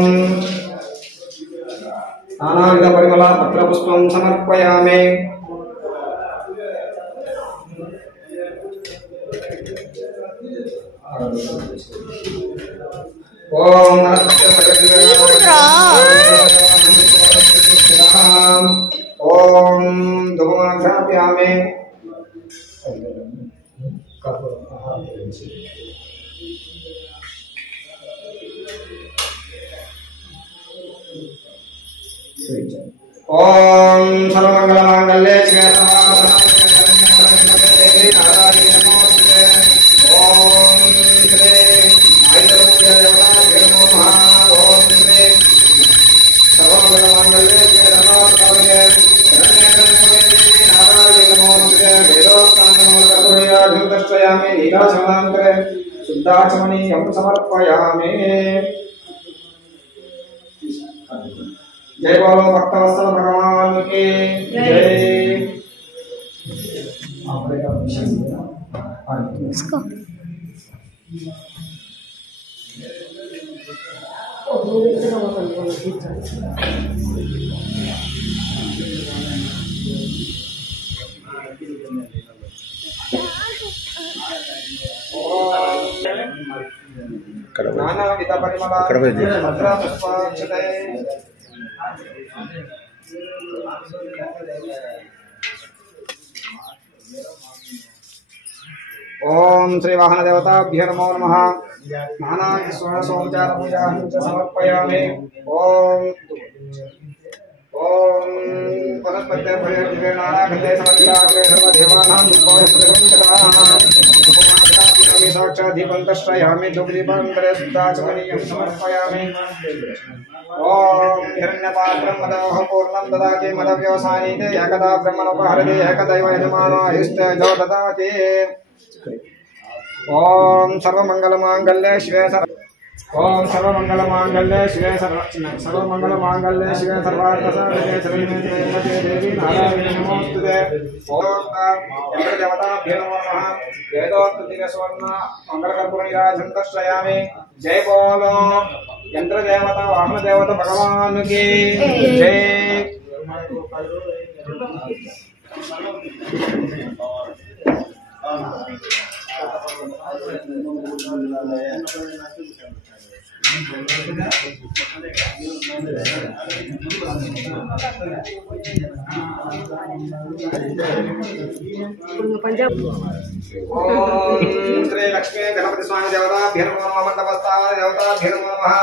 नानाविध परिमला पत्रपुष्पं समर्पयामि। ओम ओम धूमाघ्राप्यामि। ओम सर्वमंगलमांगल्ये शिवे सर्वार्थसाधके नारायणी नमोस्तुते। ओम श्री आयुधपूजा देवताभ्यो नमः। ओम श्री सर्वमंगलमांगल्ये शिवे सर्वार्थसाधके नारायणी नमोस्तुते। वेदोक्तान्नमोदर्पयामि नीलाचमनान्तरे शुद्धाचमनीयं समर्पयामि। जय बोलो भक्तवत्सल भगवान की जय। इसको नानाविध परिमला पत्रपुष्पाक्षते। ओम श्री वाहन देवताभ्यो नमो नमः। नानाविध षोडशोपचार पूजां च समर्पयामि। ओम ओम वनस्पते भयदिवे नानाखण्डे समर्पिताग्रे सर्वदेवानां धूपोऽस्त्रगन्धकाः साक्षात् दीपं दर्शयामि। धूपदीपान्तरे शुद्धाचमनीयं समर्पयामि। ओम हिरण्यपात्रं मदोः पूर्णं ददाति मदव्यवसानीते एकदा ब्रह्मणोपहरति एकदैव यजमानो आयुस्तेजो ददाति। ओम सर्वमंगलमांगल्ये शिवे ओम सर्वमंगलमांगल्ये शिवे सर्वमंगलमांगल्ये शिवे सर्वार्थसाधके शरण्ये देवी नारायणी नमोस्तुते। ओम यन्त्रदेवताभ्यो नमो नमः। वेदोक्तदिव्यसुवर्ण मंगलकर्पूरनीराजनं दर्शयामि। जय बोलो यंत्रदेवता वाहनदेवता भगवान की जय। पंजाब ओम श्री लक्ष्मी गणपति स्वामी देवताभ्यो नमः। मंडपस्थान देवताभ्यो नमः।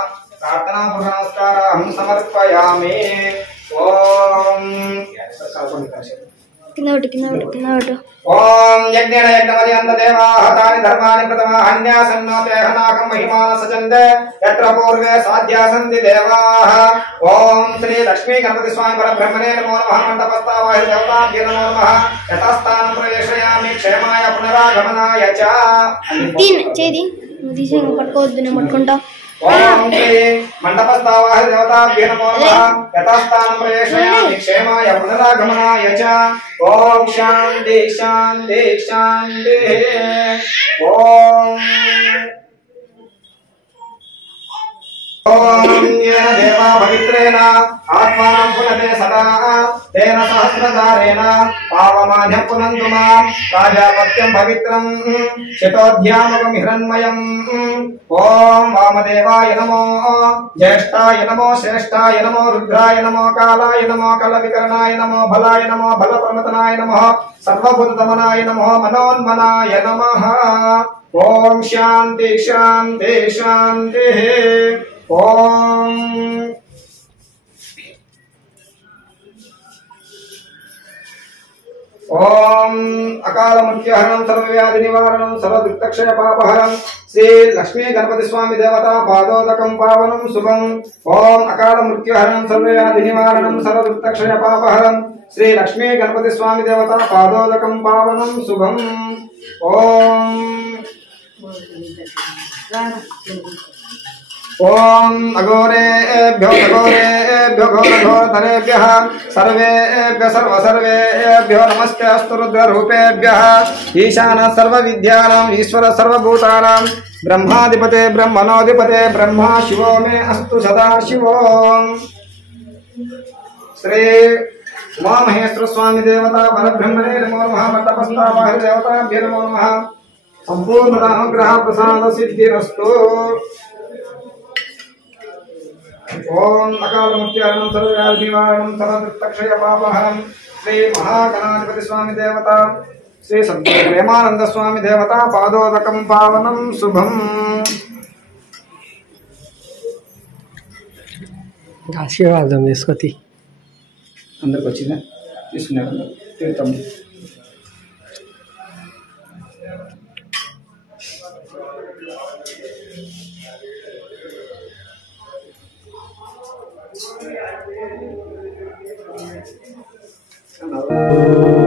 प्रार्थना नमस्कारां समर्पयामि। ओम ओम यज्ञेन यज्ञमदियन्त देवाः तानि धर्माणि प्रथमाहन्यासन्नोते हनाकं महिमान सचन्द यत्र पूर्वे साध्यासन्ति देवाः। ओम श्री लक्ष्मी गणपति स्वामी परब्रह्मणे नमो नमः। मंडपस्थावाय देवताभ्यो नमो नमः। यथास्थानं प्रवेशयामि क्षेमाय पुनरागमनाय च। तीन చేది తీసి పట్టుకోవద్దు నేను పట్టుకుంటా। ओम श्री मंडपस्थावाय देवताभ्यो नमो नमः। यथास्थानं प्रवेशयामि क्षेमाय पुनरागमनाय च। ओम शांति शांति शांति। ओम ओम येन देवा पवित्रेण आत्मानं पुनते सदा तेन सहस्रधारेण पावमान्यं पुनन्तु मां प्राजापत्यं पवित्रं शितोद्यामकं हिरण्मयम्। ओम वामदेवाय नमो ज्येष्ठाय नमो श्रेष्ठाय नमो रुद्राय नमो कालाय नमो कलविकरणाय नमो भलाय नमो भलप्रमतनाय नमः सर्वभूततमनाय नमो मनोन्मनाय नमः। ओम शांति शांति शांति। ओम ओम अकाल मृत्युहरणं सर्वव्याधि निवारणं सर्वदुःखक्षय पापहरं श्री लक्ष्मी गणपति स्वामी देवता पादोदकं पावनं शुभम्। ओम अकाल मृत्युहरणं सर्वव्याधि निवारणं सर्वदुःखक्षय पापहरं श्री लक्ष्मी गणपति स्वामी देवता पादोदकं पावनं शुभम्। ओम ओम अघोरेभ्यो घोरधरेभ्यः सर्वेभ्यः सर्वेभ्यो नमस्ते अस्तु रुद्ररूपेभ्यः। ईशान सर्वविद्यानां ईश्वर सर्वभूतानां ब्रह्माधिपते ब्रह्मणोधिपते ब्रह्मा शिवो मे अस्तु सदा शिवो। శ్రీ ఉమామహేశ్వర స్వామి దేవత పరబ్రహ్మణే నమో నమః మండపస్థావాహి దేవతాభ్యో నమో నమః సంపూర్ణ అనుగ్రహ ప్రసాద సిద్ధిరస్తు ఓం అకాలముఖ్యానం సర్వవ్యాధి నివారణం సర్వదుఃఖక్షయ పాపహరం శ్రీ మహాగణాధిపతి స్వామి దేవత శ్రీ సద్గురు ప్రేమానంద స్వామి దేవత పాదోదకం పావనం శుభం. ఆశీర్వాదం తీసుకొచ్చి అందరికి వచ్చిందా తీసుకున్నారు తీర్థం. Oh